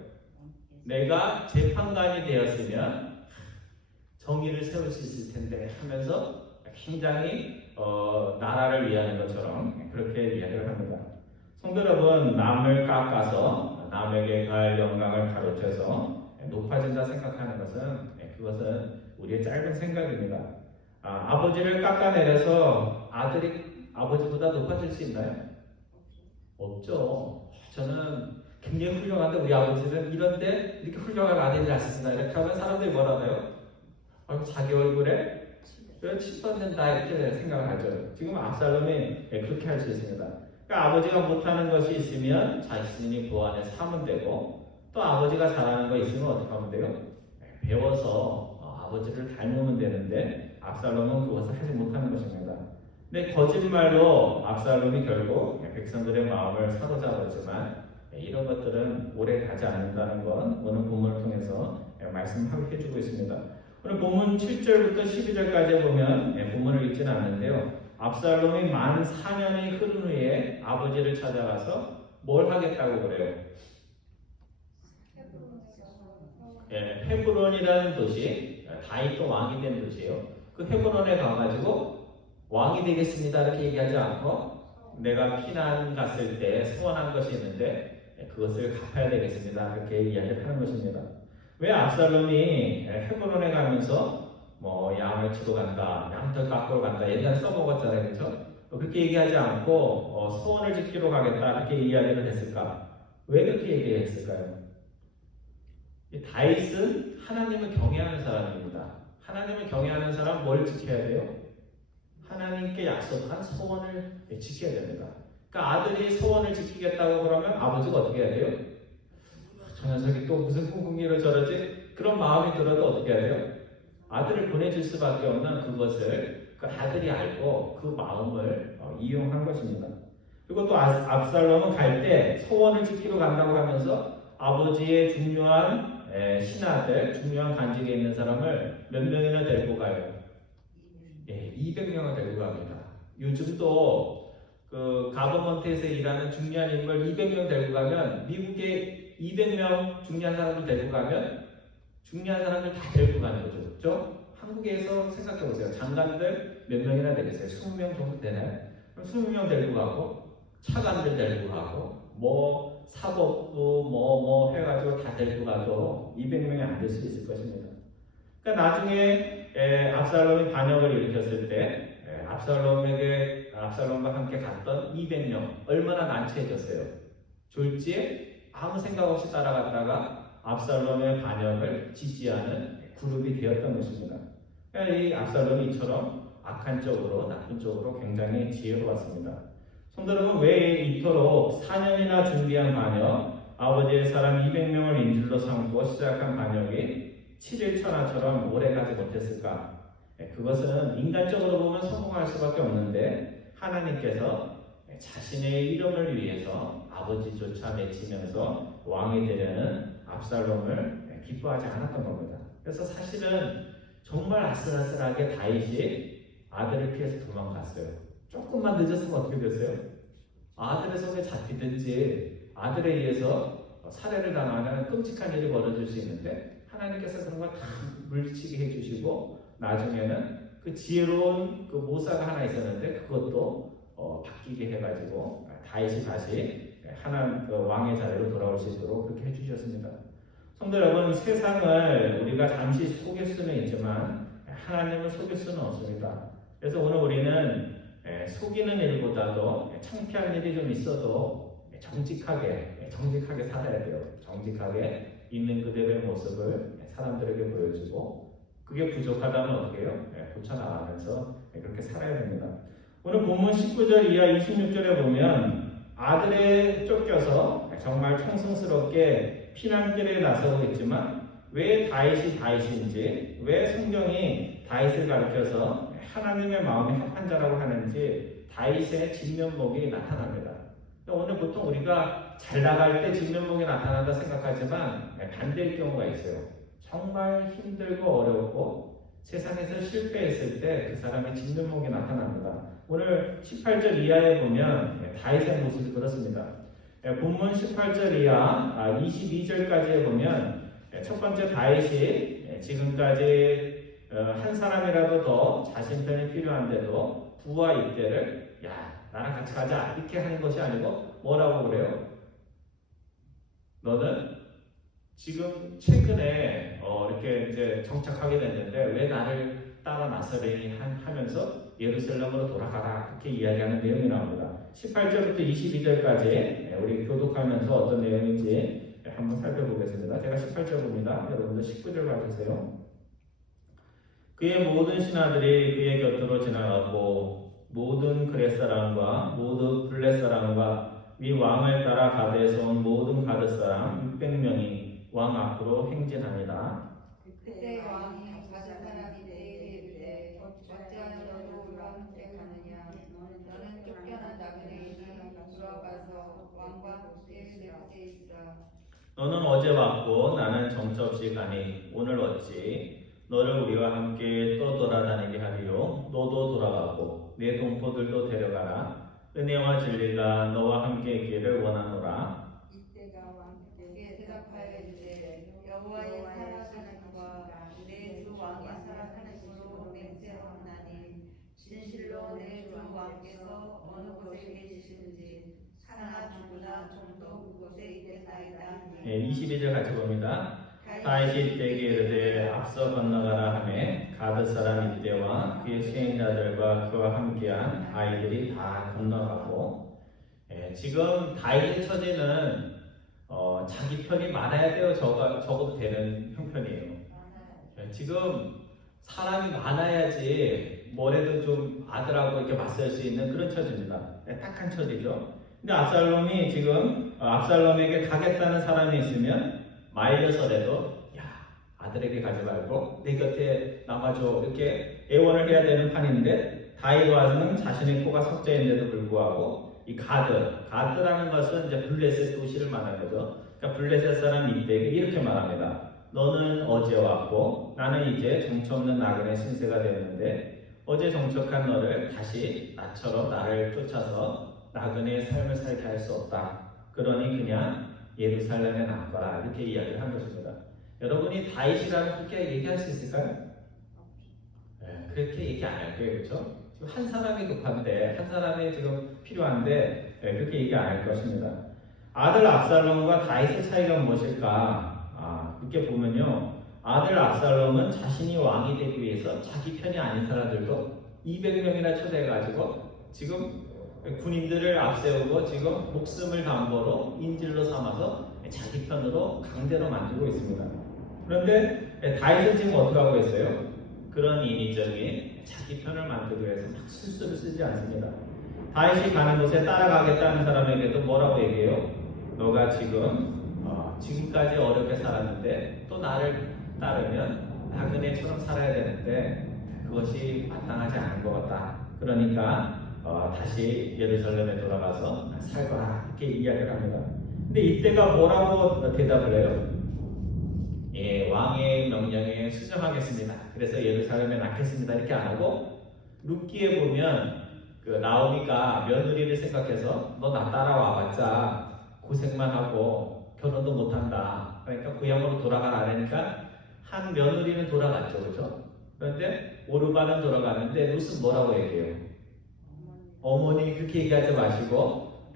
내가 재판관이 되었으면 정의를 세울 수 있을 텐데 하면서 굉장히 나라를 위하는 것처럼 그렇게 이야기를 합니다. 성도 여러분, 남을 깎아서 남에게 갈 영광을 가로채서 높아진다 생각하는 것은 그것은 우리의 짧은 생각입니다. 아버지를 깎아내려서 아들이 아버지보다 높아질 수 있나요? 없죠. 저는 굉장히 훌륭한데 우리 아버지는 이런데 이렇게 훌륭한 아들이 낳습니다. 이렇게 하면 사람들이 뭐라 해요? 자기 얼굴에 침 뱉는다 이렇게 생각을 하죠. 지금 압살롬이 그렇게 할 수 있습니다. 그러니까 아버지가 못하는 것이 있으면 자신이 그 안에 사면 되고 또 아버지가 잘하는 거 있으면 어떻게 하면 돼요? 배워서 아버지를 닮으면 되는데 압살롬은 그것을 하지 못하는 것입니다. 근데 거짓말로 압살롬이 결국 백성들의 마음을 사로잡았지만 이런 것들은 오래 가지 않는다는 건 오늘 본문을 통해서 말씀해 주고 있습니다. 오늘 본문 7절부터 12절까지 보면 본문을 읽지는 않는데요. 압살롬이 만 4년이 흐른 후에 아버지를 찾아가서 뭘 하겠다고 그래요? 헤브론이라는 도시, 다윗도 왕이 된 도시예요. 그 헤브론에 가가지고 왕이 되겠습니다 이렇게 얘기하지 않고 내가 피난 갔을 때 소원한 것이 있는데 그것을 갚아야 되겠습니다 그렇게 이야기를 하는 것입니다. 왜 압살롬이 헤브론에 가면서 양을 치러 간다, 양털 깎으러 간다 옛날에 써먹었잖아요, 그렇죠? 그렇게 얘기하지 않고 소원을 지키러 가겠다 이렇게 이야기를 했을까? 왜 그렇게 얘기했을까요? 다윗은 하나님을 경외하는 사람입니다. 하나님을 경외하는 사람 뭘 지켜야 돼요? 하나님께 약속한 소원을 지켜야 됩니다. 그러니까 아들이 소원을 지키겠다고 그러면 아버지가 어떻게 해야 돼요? 저 녀석이 또 무슨 꿍꿍이로 저러지? 그런 마음이 들어도 어떻게 해야 돼요? 아들을 보내줄 수밖에 없는 그것을 그 아들이 알고 그 마음을 이용한 것입니다. 그리고 또 압살롬은 갈 때 소원을 지키러 간다고 하면서 아버지의 중요한 신하들, 중요한 간직에 있는 사람을 몇 명이나 데리고 가요? 200명을 데리고 갑니다. 요즘도 그 가버먼트에서 일하는 중요한 인물 200명 데리고 가면, 미국에 200명 중요한 사람들 데리고 가면 중요한 사람들 다 데리고 가는 거죠. 그렇죠? 한국에서 생각해 보세요. 장관들 몇 명이나 되겠어요? 20명 정도 되나요? 그럼 20명 데리고 가고, 차관들 데리고 가고, 뭐 사법부 뭐 해가지고 다 데리고 가도 200명이 안 될 수 있을 것입니다. 그러니까 나중에 압살롬이 반역을 일으켰을 때 압살롬과 함께 갔던 200명 얼마나 난처해졌어요. 졸지에 아무 생각 없이 따라갔다가 압살롬의 반역을 지지하는 그룹이 되었던 것입니다. 그러니까 이 압살롬이 이처럼 악한 쪽으로, 나쁜 쪽으로 굉장히 지혜로웠습니다. 성도들은 왜 이토록 4년이나 준비한 반역, 아버지의 사람 200명을 인질로 삼고 시작한 반역이 7일 천하처럼 오래가지 못했을까? 그것은 인간적으로 보면 성공할 수밖에 없는데, 하나님께서 자신의 이름을 위해서 아버지조차 내치면서 왕이 되려는 압살롬을 기뻐하지 않았던 겁니다. 그래서 사실은 정말 아슬아슬하게 다윗이 아들을 피해서 도망갔어요. 조금만 늦었으면 어떻게 됐어요? 아들의 손에 잡히든지 아들에 의해서 살해를 당하는 끔찍한 일이 벌어질 수 있는데, 하나님께서 그런 걸 다 물리치게 해주시고, 나중에는 그 지혜로운 그 모사가 하나 있었는데 그것도 바뀌게 해가지고 다윗이 다시 하나님 그 왕의 자리로 돌아올 수 있도록 그렇게 해주셨습니다. 성도 여러분, 세상을 우리가 잠시 속일 수는 있지만 하나님을 속일 수는 없습니다. 그래서 오늘 우리는 속이는 일보다도 창피한 일이 좀 있어도 정직하게 살아야 돼요. 정직하게 있는 그대로의 모습을 사람들에게 보여주고, 그게 부족하다면 어떻게 해요? 고쳐나가면서 그렇게 살아야 됩니다. 오늘 본문 19절 이하 26절에 보면 아들에 쫓겨서 정말 청승스럽게 피난길에 나서고 있지만, 왜 다윗인지, 왜 성경이 다윗을 가리켜서 하나님의 마음이 합한 자라고 하는지 다윗의 진면목이 나타납니다. 오늘 보통 우리가 잘 나갈 때 진면목이 나타난다 생각하지만 반대일 경우가 있어요. 정말 힘들고 어렵고 세상에서 실패했을 때 그 사람의 진면목이 나타납니다. 오늘 18절 이하에 보면 다윗의 모습이 그렇습니다. 본문 18절 이하 22절까지에 보면 첫 번째 다윗이 지금까지 한 사람이라도 더 자신 편이 필요한데도 부와 입대를 나랑 같이 가자 이렇게 하는 것이 아니고 뭐라고 그래요? 너는 지금 최근에 이렇게 이제 정착하게 됐는데 왜 나를 따라 나서려니 하면서 예루살렘으로 돌아가라, 그렇게 이야기하는 내용이 나옵니다. 18절부터 22절까지 우리 교독하면서 어떤 내용인지 한번 살펴보겠습니다. 제가 18절 봅니다. 여러분들 19절 봐주세요. 그의 모든 신하들이 그의 곁으로 지나가고 모든 그렛 사람과 모든 블렛 사람과 이 왕을 따라 가드에서 온 모든 가드 사람 600명이 왕 앞으로 행진합니다. 그때 왕이 가드 사람이 내게 이르되 어찌하여 너도 우리와 함께 가느냐? 너는 쫓겨난 나그네이니 돌아가서 왕과 함께 내 곁에 있으라. 너는 어제 왔고 나는 정처 없이 가니 오늘 어찌 너를 우리와 함께 떠돌아다니게 하리요? 너도 돌아가고 내 동포들도 데려가라. 은혜와 진리가 너와 함께 있기를 원하노라. 이때가 왕께 대답하여 이르되 여호와의 살아계심과 내 주 왕의 살아계심으로 맹세하오나니 진실로 내 주 왕께서 어느 곳에 계시든지 사나 죽으나 좀도 그곳에 있겠나이다. 22절 같이 봅니다. 다윗이 때에게 이르되 앞서 건너가라 하매 가드 사람 이때와 그의 수행자들과 그와 함께한 아이들이 다 건너가고, 지금 다윗의 처지는 자기 편이 많아야 돼요. 적어도 되는 형편이에요. 지금 사람이 많아야지 뭐래도 좀 아들하고 이렇게 맞설 수 있는 그런 처지입니다. 딱한 처지죠. 근데 압살롬이 지금 압살롬에게 가겠다는 사람이 있으면 말려서라도 아들에게 가지 말고 내 곁에 남아줘, 이렇게 애원을 해야 되는 판인데 다윗 왕은 자신의 코가 석자 있는데도 불구하고 이 가드라는 것은 이제 블레셋 도시를 말하는 거죠. 그러니까 블레셋 사람 이백이 이렇게 말합니다. 너는 어제 왔고 나는 이제 정처 없는 나그네 신세가 되었는데 어제 정착한 너를 다시 나처럼 나를 쫓아서 나그네의 삶을 살게 할 수 없다. 그러니 그냥 예루살렘에 남거라. 이렇게 이야기를 한 것입니다. 여러분이 다윗이라면 그렇게 얘기할 수 있을까요? 네, 그렇게 얘기 안 할 거예요. 그렇죠? 지금 한 사람이 급한데 한 사람이 지금 필요한데 그렇게 얘기 안 할 것입니다. 아들 압살롬과 다윗의 차이가 무엇일까? 이렇게 보면요. 아들 압살롬은 자신이 왕이 되기 위해서 자기 편이 아닌 사람들도 200명이나 초대해가지고 지금 군인들을 앞세우고 지금 목숨을 담보로 인질로 삼아서 자기 편으로 강제로 만들고 있습니다. 그런데 다윗은 지금 어떻게 하고 있어요? 그런 인위적인 자기 편을 만들기 위해서 막 술수를 쓰지 않습니다. 다윗이 가는 곳에 따라가겠다는 사람에게도 뭐라고 얘기해요? 너가 지금까지 어렵게 살았는데 또 나를 따르면 나그네처럼 살아야 되는데 그것이 마땅하지 않은 것 같다. 그러니까 다시 예루살렘에 돌아가서 살거라. 이렇게 이야기를 합니다. 근데 이때가 뭐라고 대답을 해요? 예, 왕의 명령에 순종하겠습니다. 그래서 예루살렘에 낳겠습니다. 이렇게 안 하고 룻기에 보면 그 나오미가 며느리를 생각해서 너 나 따라와봤자 고생만 하고 결혼도 못한다. 그러니까 고향으로 돌아가라 하니까 한 며느리는 돌아갔죠, 그렇죠? 그런데 오르바는 돌아가는데 룻은 뭐라고 얘기해요? 어머니 그렇게 얘기하지 마시고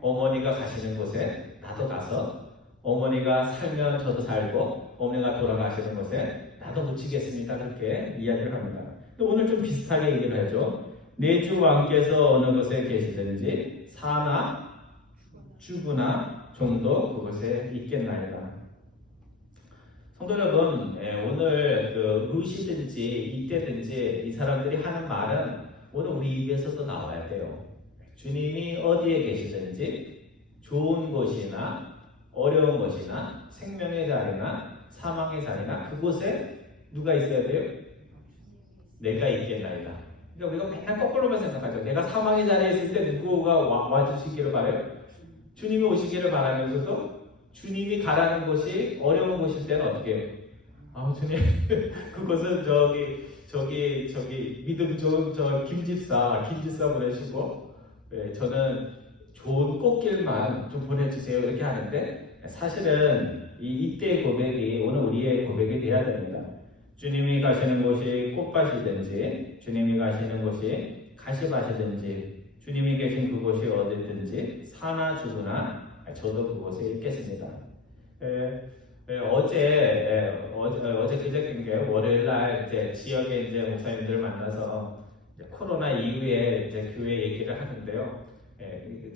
어머니가 가시는 곳에 나도 가서 어머니가 살면 저도 살고 어머니가 돌아가시는 곳에 나도 묻히겠습니다. 그렇게 이야기를 합니다. 오늘 좀 비슷하게 얘기를 하죠. 내 주 왕께서 어느 곳에 계시든지 사나 주부나 종도 그곳에 있겠나이다. 성도 여러분, 오늘 그 룻이든지 이때든지 이 사람들이 하는 말은 오늘 우리 입에서도 나와야 돼요. 주님이 어디에 계시든지 좋은 곳이나 어려운 곳이나 생명의 자리나 사망의 자리나 그곳에 누가 있어야 돼요? 내가 있겠나이다. 그러니까 우리가 맨날 거꾸로만 생각하죠. 내가 사망의 자리에 있을 때 누구가 와주시기를 바라요? 주님이 오시기를 바라면서도 주님이 가라는 곳이 어려운 곳일 때는 어떻게 해요? 주님 그곳은 저기 믿음 좋은 저 김집사 보내시고 저는 좋은 꽃길만 좀 보내주세요 이렇게 하는데 사실은 이때의 고백이 오늘 우리의 고백이 돼야 됩니다. 주님이 가시는 곳이 꽃밭이든지 주님이 가시는 곳이 가시밭이든지 주님이 계신 그곳이 어디든지 사나 주부나 저도 그곳에 있겠습니다. 어제 그저께 월요일날 이제 지역에 이제 목사님들 만나서 이제 코로나 이후에 이제 교회 얘기를 하는데요.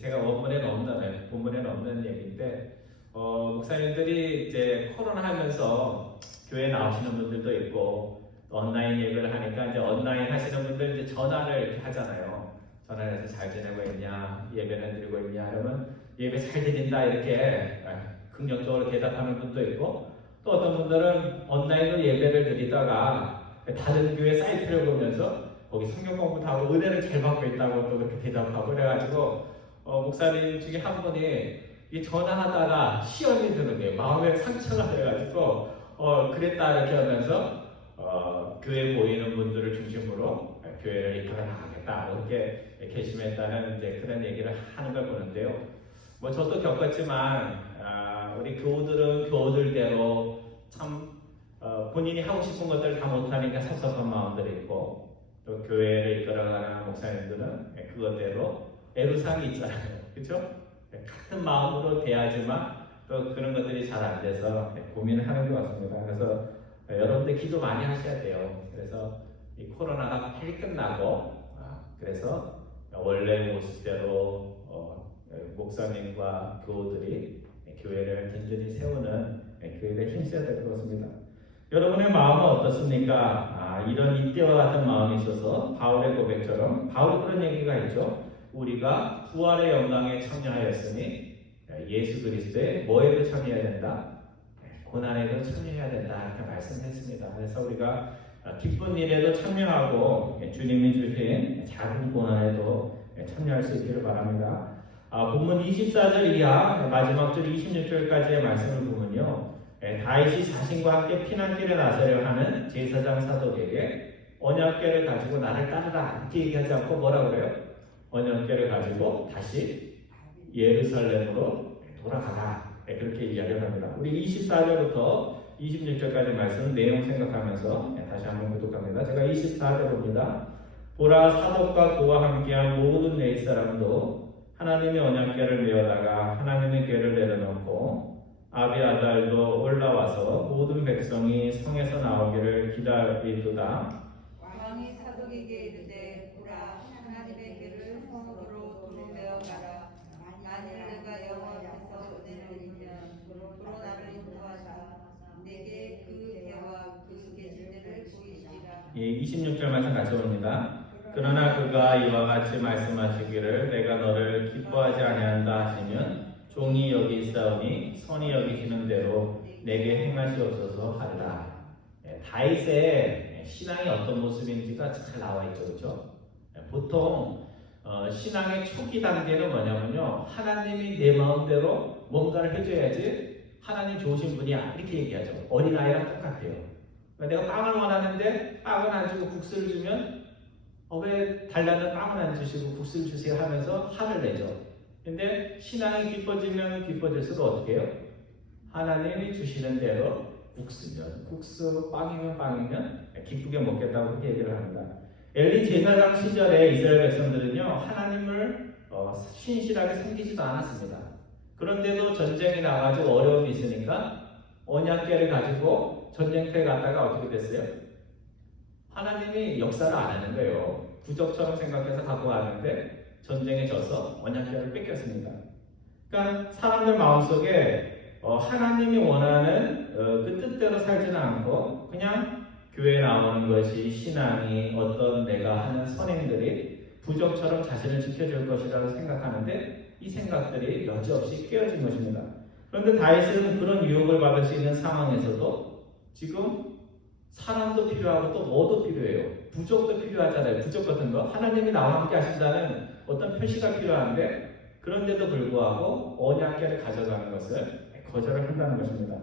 제가 본문에는 없는 얘기인데 목사님들이 이제 코로나 하면서 교회 나오시는 분들도 있고 또 온라인 예배를 하니까 이제 온라인 하시는 분들 이제 전화를 이렇게 하잖아요. 전화를 해서 잘 지내고 있냐, 예배는 드리고 있냐, 그러면 예배 잘 드린다 이렇게 긍정적으로 대답하는 분도 있고 또 어떤 분들은 온라인으로 예배를 드리다가 다른 교회 사이트를 보면서 거기 성경 공부도 하고 은혜를 잘 받고 있다고 또 그렇게 대답하고 그래가지고 목사님 중에 한 분이 이 전화하다가 시험이 드는 게 마음에 상처가 돼가지고 그랬다 이렇게 하면서 교회 모이는 분들을 중심으로 교회를 이끌어 나가겠다 이렇게 결심했다는 이제 그런 얘기를 하는 걸 보는데요. 뭐 저도 겪었지만 우리 교우들은 교우들대로 참 본인이 하고 싶은 것들을 다 못하니까 섭섭한 마음들이 있고 또 교회를 이끌어가는 목사님들은 그것대로 애로사항이 있잖아요. 그렇죠? 같은 마음으로 대하지만 또 그런 것들이 잘 안 돼서 고민을 하는 것 같습니다. 그래서 여러분들 기도 많이 하셔야 돼요. 그래서 이 코로나가 빨리 끝나고 그래서 원래 모습대로 목사님과 교우들이 교회를 든든히 세우는 교회를 힘써야 될 것 같습니다. 여러분의 마음은 어떻습니까? 이런 이때와 같은 마음이 있어서 바울의 고백처럼 바울이 그런 얘기가 있죠. 우리가 부활의 영광에 참여하였으니 예수 그리스도의 뭐에도 참여해야 된다? 고난에도 참여해야 된다 이렇게 말씀했습니다. 그래서 우리가 기쁜 일에도 참여하고 주님이 주신 작은 고난에도 참여할 수 있기를 바랍니다. 본문 24절 이하 마지막 줄 26절까지의 말씀을 보면요, 다윗이 자신과 함께 피난길에 나서려 하는 제사장 사독에게 언약궤를 가지고 나를 따르라 이렇게 얘기하지 않고 뭐라 그래요? 언약궤를 가지고 다시 예루살렘으로 돌아가라, 그렇게 이야기를 합니다. 우리 24절부터 26절까지 말씀 내용 생각하면서 다시 한번 교독합니다. 제가 24절 봅니다. 보라, 사독과 그와 함께한 모든 내 사람도 하나님의 언약궤를 메어다가 하나님의 궤를 내려놓고 아비아달도 올라와서 모든 백성이 성에서 나오기를 기다리도다. 왕이 사독에게 이르되 보라, 하나님의 궤를 성으로 도로 메어 가라. 만일 내가 여호와 앞에서 은혜를 입으면 도로 나를 인도하사 내게 그 궤와 그 계시들을 보이시리라. 26절 말씀 같이 봅니다. 그러나 그가 이와 같이 말씀하시기를 내가 너를 기뻐하지 아니한다 하시면 종이 여기 있사오니 선이 여기시는 대로 내게 행하시옵소서 하리라. 다윗의 신앙이 어떤 모습인지가 잘 나와 있죠, 그렇죠? 보통 신앙의 초기 단계는 뭐냐면요, 하나님이 내 마음대로 뭔가를 해줘야지 하나님 좋으신 분이야 이렇게 얘기하죠. 어린아이랑 똑같아요. 그러니까 내가 빵을 원하는데 빵을 안 주고 국수를 주면 왜 달라는 빵을 안 주시고 국수를 주세요 하면서 화를 내죠. 근데 신앙이 깊어지면 깊어질수록 어떻게 해요? 하나님이 주시는 대로 국수면 국수, 빵이면 빵이면 기쁘게 먹겠다고 그렇게 얘기를 합니다. 엘리 제사장 시절에 이스라엘 백성들은요, 하나님을 신실하게 섬기지도 않았습니다. 그런데도 전쟁이 나가지고 어려움이 있으니까 언약궤를 가지고 전쟁터에 갔다가 어떻게 됐어요? 하나님이 역사를 안 하는 거예요. 부적처럼 생각해서 갖고 가는데 전쟁에 져서 언약궤를 뺏겼습니다. 그러니까 사람들 마음속에 하나님이 원하는 그 뜻대로 살지는 않고 그냥 교회에 나오는 것이 신앙이 어떤 내가 하는 선행들이 부적처럼 자신을 지켜줄 것이라고 생각하는데 이 생각들이 여지없이 깨어진 것입니다. 그런데 다윗은 그런 유혹을 받을 수 있는 상황에서도 지금 사람도 필요하고 또 뭐도 필요해요. 부적도 필요하잖아요. 부적 같은 거. 하나님이 나와 함께 하신다는 어떤 표시가 필요한데 그런데도 불구하고 언약궤를 가져가는 것을 거절을 한다는 것입니다.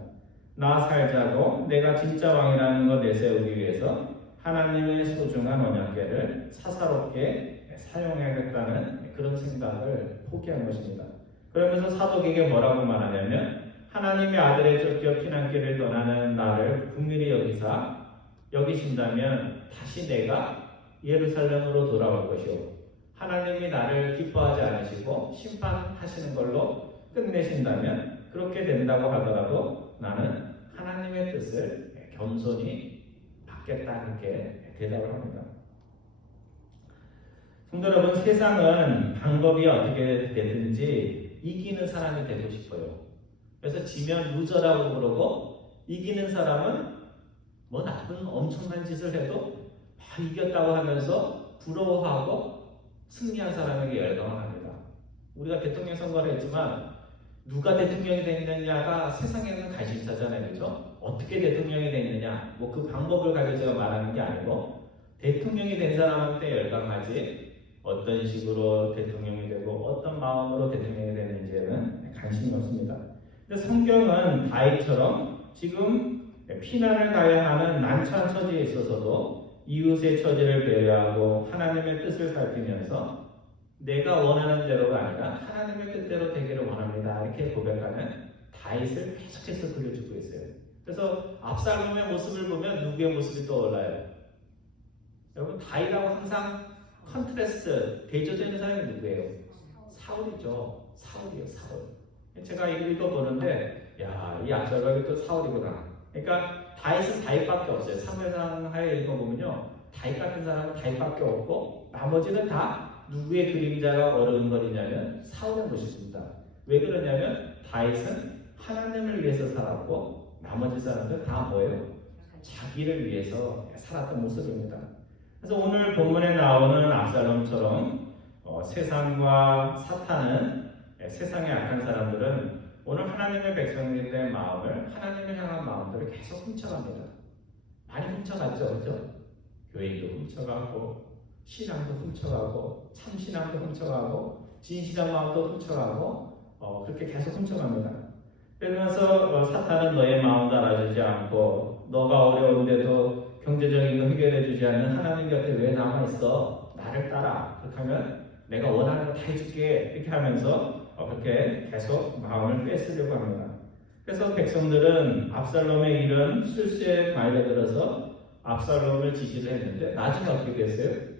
나 살자고 내가 진짜 왕이라는 것 내세우기 위해서 하나님의 소중한 언약궤를 사사롭게 사용해야겠다는 그런 생각을 포기한 것입니다. 그러면서 사독에게 뭐라고 말하냐면 하나님의 아들의 쫓겨 피난길을 떠나는 나를 긍휼히 여기신다면 다시 내가 예루살렘으로 돌아올 것이요 하나님이 나를 기뻐하지 않으시고 심판하시는 걸로 끝내신다면 그렇게 된다고 하더라도 나는 하나님의 뜻을 겸손히 받겠다 그렇게 대답을 합니다. 성도 여러분, 세상은 방법이 어떻게 되든지 이기는 사람이 되고 싶어요. 그래서 지면 루저라고 그러고 이기는 사람은 뭐 나쁜 엄청난 짓을 해도 막 이겼다고 하면서 부러워하고 승리한 사람에게 열광을 합니다. 우리가 대통령 선거를 했지만 누가 대통령이 됐느냐가 세상에는 관심사잖아요, 그렇죠? 어떻게 대통령이 됐느냐, 뭐 그 방법을 가지고 제가 말하는 게 아니고 대통령이 된 사람한테 열광하지 어떤 식으로 대통령이 되고 어떤 마음으로 대통령이 됐는지에는 관심이 없습니다. 근데 성경은 다윗처럼 지금 피난을 가야 하는 난처한 처지에 있어서도 이웃의 처지를 배려하고 하나님의 뜻을 살피면서 내가 원하는 대로가 아니라 하나님의 뜻대로 되기를 원합니다 이렇게 고백하는 다윗을 계속해서 그려주고 있어요. 그래서 압살롬의 모습을 보면 누구의 모습이 떠올라요? 여러분, 다윗하고 항상 컨트레스트, 대조되는 사람이 누구예요? 사울이죠. 사울이에요, 사울. 제가 읽어보는데 이 압살롬이 또 사울이구나. 그러니까 다윗은 다윗밖에 없어요. 사무엘상하에 읽어보면요, 다윗 같은 사람은 다윗밖에 없고 나머지는 다 누구의 그림자가 어른거리냐면 사울의 모습입니다. 왜 그러냐면 다윗은 하나님을 위해서 살았고 나머지 사람들은 다 뭐예요? 자기를 위해서 살았던 모습입니다. 그래서 오늘 본문에 나오는 압살롬처럼 세상과 사탄은, 세상의 악한 사람들은 오늘 하나님의 백성들의 마음을, 하나님을 향한 마음들을 계속 훔쳐갑니다. 많이 훔쳐갔죠, 그죠? 교회도 훔쳐가고, 신앙도 훔쳐가고, 참신앙도 훔쳐가고, 진실한 마음도 훔쳐가고, 그렇게 계속 훔쳐갑니다. 그러면서 사탄은 너의 마음도 알아주지 않고, 너가 어려운데도 경제적인 거 해결해주지 않는 하나님 곁에 왜 남아있어? 나를 따라. 그렇게 하면 내가 원하는 거 다 해줄게. 이렇게 하면서 그렇게 계속 마음을 뺏으려고 합니다. 그래서 백성들은 압살롬의 이런 실수에 말려들어서 압살롬을 지지를 했는데 나중에 어떻게 됐어요?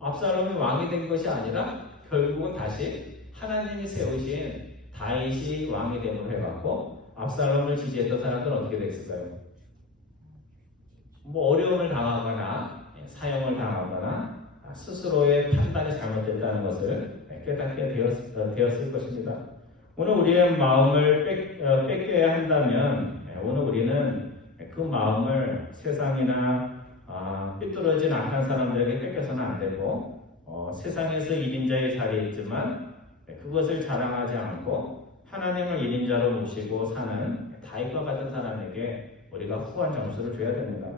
압살롬이 왕이 된 것이 아니라 결국은 다시 하나님이 세우신 다윗이 왕이 됨으로 해갖고 압살롬을 지지했던 사람들은 어떻게 됐을까요? 뭐 어려움을 당하거나 사형을 당하거나 스스로의 판단이 잘못됐다는 것을 깨닫게 되었을 것입니다. 오늘 우리의 마음을 뺏겨야 한다면 오늘 우리는 그 마음을 세상이나 삐뚤어진 악한 사람들에게 뺏겨서는 안 되고 세상에서 1인자의 자리에 있지만 그것을 자랑하지 않고 하나님을 1인자로 모시고 사는 다윗과 같은 사람에게 우리가 후한 점수를 줘야 됩니다.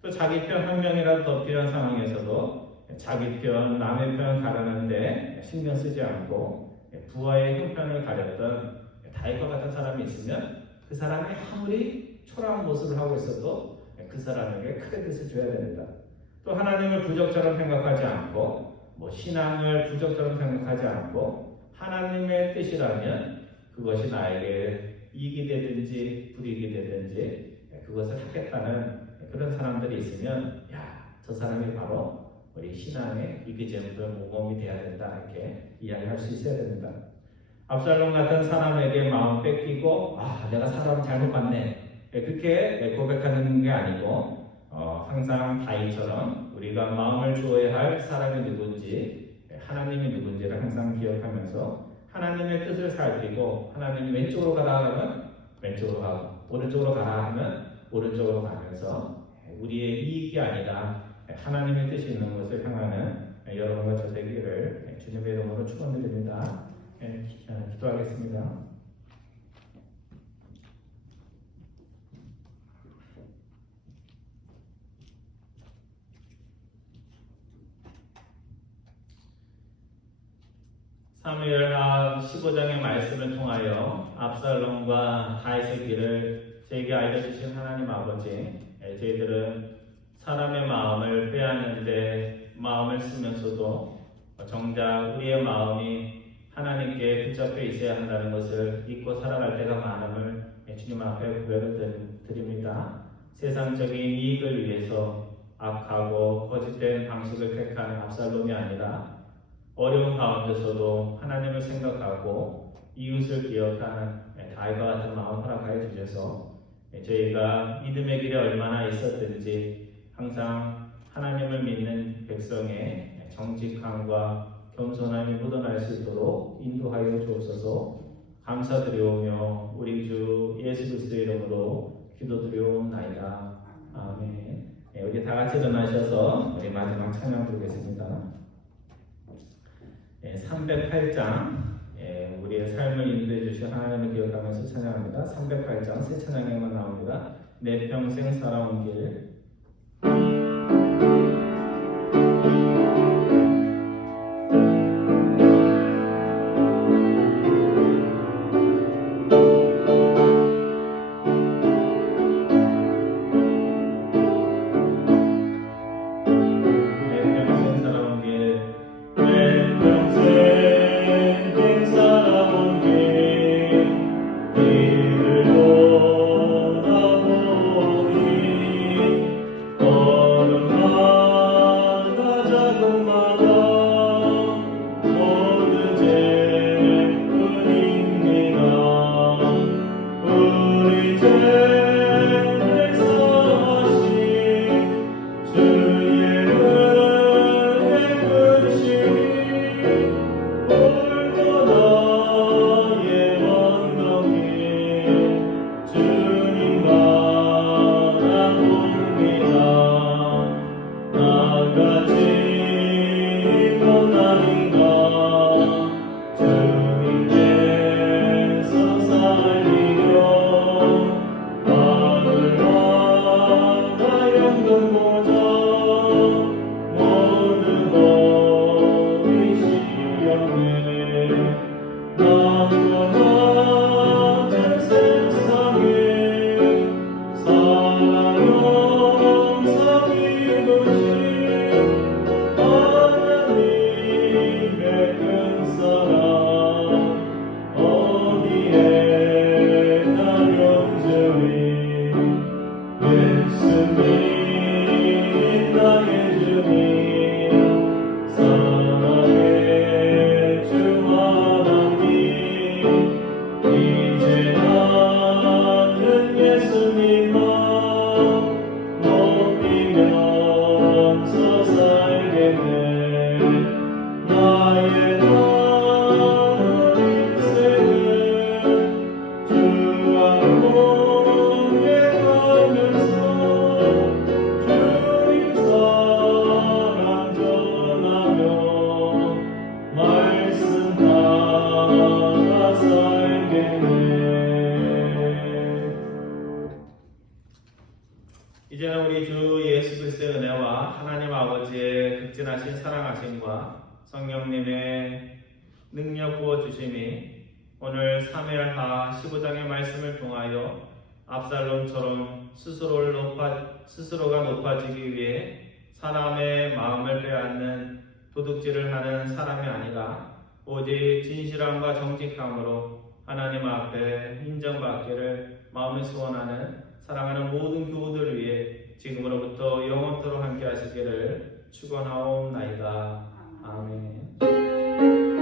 또 자기 편 한 명이라도 더 필요한 상황에서도 자기 편, 남의 편 가르는데 신경 쓰지 않고 부하의 형편을 가렸던 다윗과 같은 사람이 있으면 그 사람이 아무리 초라한 모습을 하고 있어도 그 사람에게 크레딧을 줘야 됩니다. 또 하나님을 부적처럼 생각하지 않고 신앙을 부적처럼 생각하지 않고 하나님의 뜻이라면 그것이 나에게 이익이 되든지 불이익이 되든지 그것을 하겠다는 그런 사람들이 있으면 저 사람이 바로 우리 신앙의 이기잼플 모범이 돼야 된다 이렇게 이야기할 수 있어야 됩니다. 압살롬 같은 사람에게 마음 뺏기고 내가 사람 잘못 봤네 그렇게 고백하는 게 아니고 항상 다윗처럼 우리가 마음을 주어야 할 사람이 누군지 하나님이 누군지를 항상 기억하면서 하나님의 뜻을 살피고 하나님이 왼쪽으로 가라 하면 왼쪽으로 가고 오른쪽으로 가라 하면 오른쪽으로 가면서 우리의 이익이 아니라 하나님의 뜻이 있는 것을 향하는 여러분과 저 되기를 주님의 이름으로 축원드립니다. 기도하겠습니다. 사무엘하 15장의 말씀을 통하여 압살롬과 다윗의 길을 저에게 알려주신 하나님 아버지, 저희들은 사람의 마음을 빼앗는데 마음을 쓰면서도 정작 우리의 마음이 하나님께 붙잡혀 있어야 한다는 것을 잊고 살아갈 때가 많음을 주님 앞에 고백을 드립니다. 세상적인 이익을 위해서 악하고 거짓된 방식을 택한 압살롬이 아니라 어려운 가운데서도 하나님을 생각하고 이웃을 기억하는 다윗과 같은 마음 허락하여 주셔서 저희가 믿음의 길에 얼마나 있었든지 항상 하나님을 믿는 백성의 정직함과 겸손함이 묻어날 수 있도록 인도하여 주옵소서. 감사드리오며 우리 주 예수 그리스도의 이름으로 기도드리옵나이다. 아멘. 우리 다 같이 일어나셔서 우리 마지막 찬양 부르겠습니다. 308장 우리의 삶을 인도해 주신 하나님을 기억하면서 찬양합니다. 308장 새 찬양에만 나옵니다. 내 평생 살아온 길. 이제는 우리 주 예수 그리스도의 은혜와 하나님 아버지의 극진하신 사랑하심과 성령님의 능력 부어주심이 오늘 사무엘하 15장의 말씀을 통하여 압살롬처럼 스스로가 높아지기 위해 사람의 마음을 빼앗는 도둑질을 하는 사람이 아니라 오직 진실함과 정직함으로 하나님 앞에 인정받기를 마음에 소원하는 사랑하는 모든 교우들을 위해 지금으로부터 영원토록 함께 하시기를 축원하옵나이다. 아멘.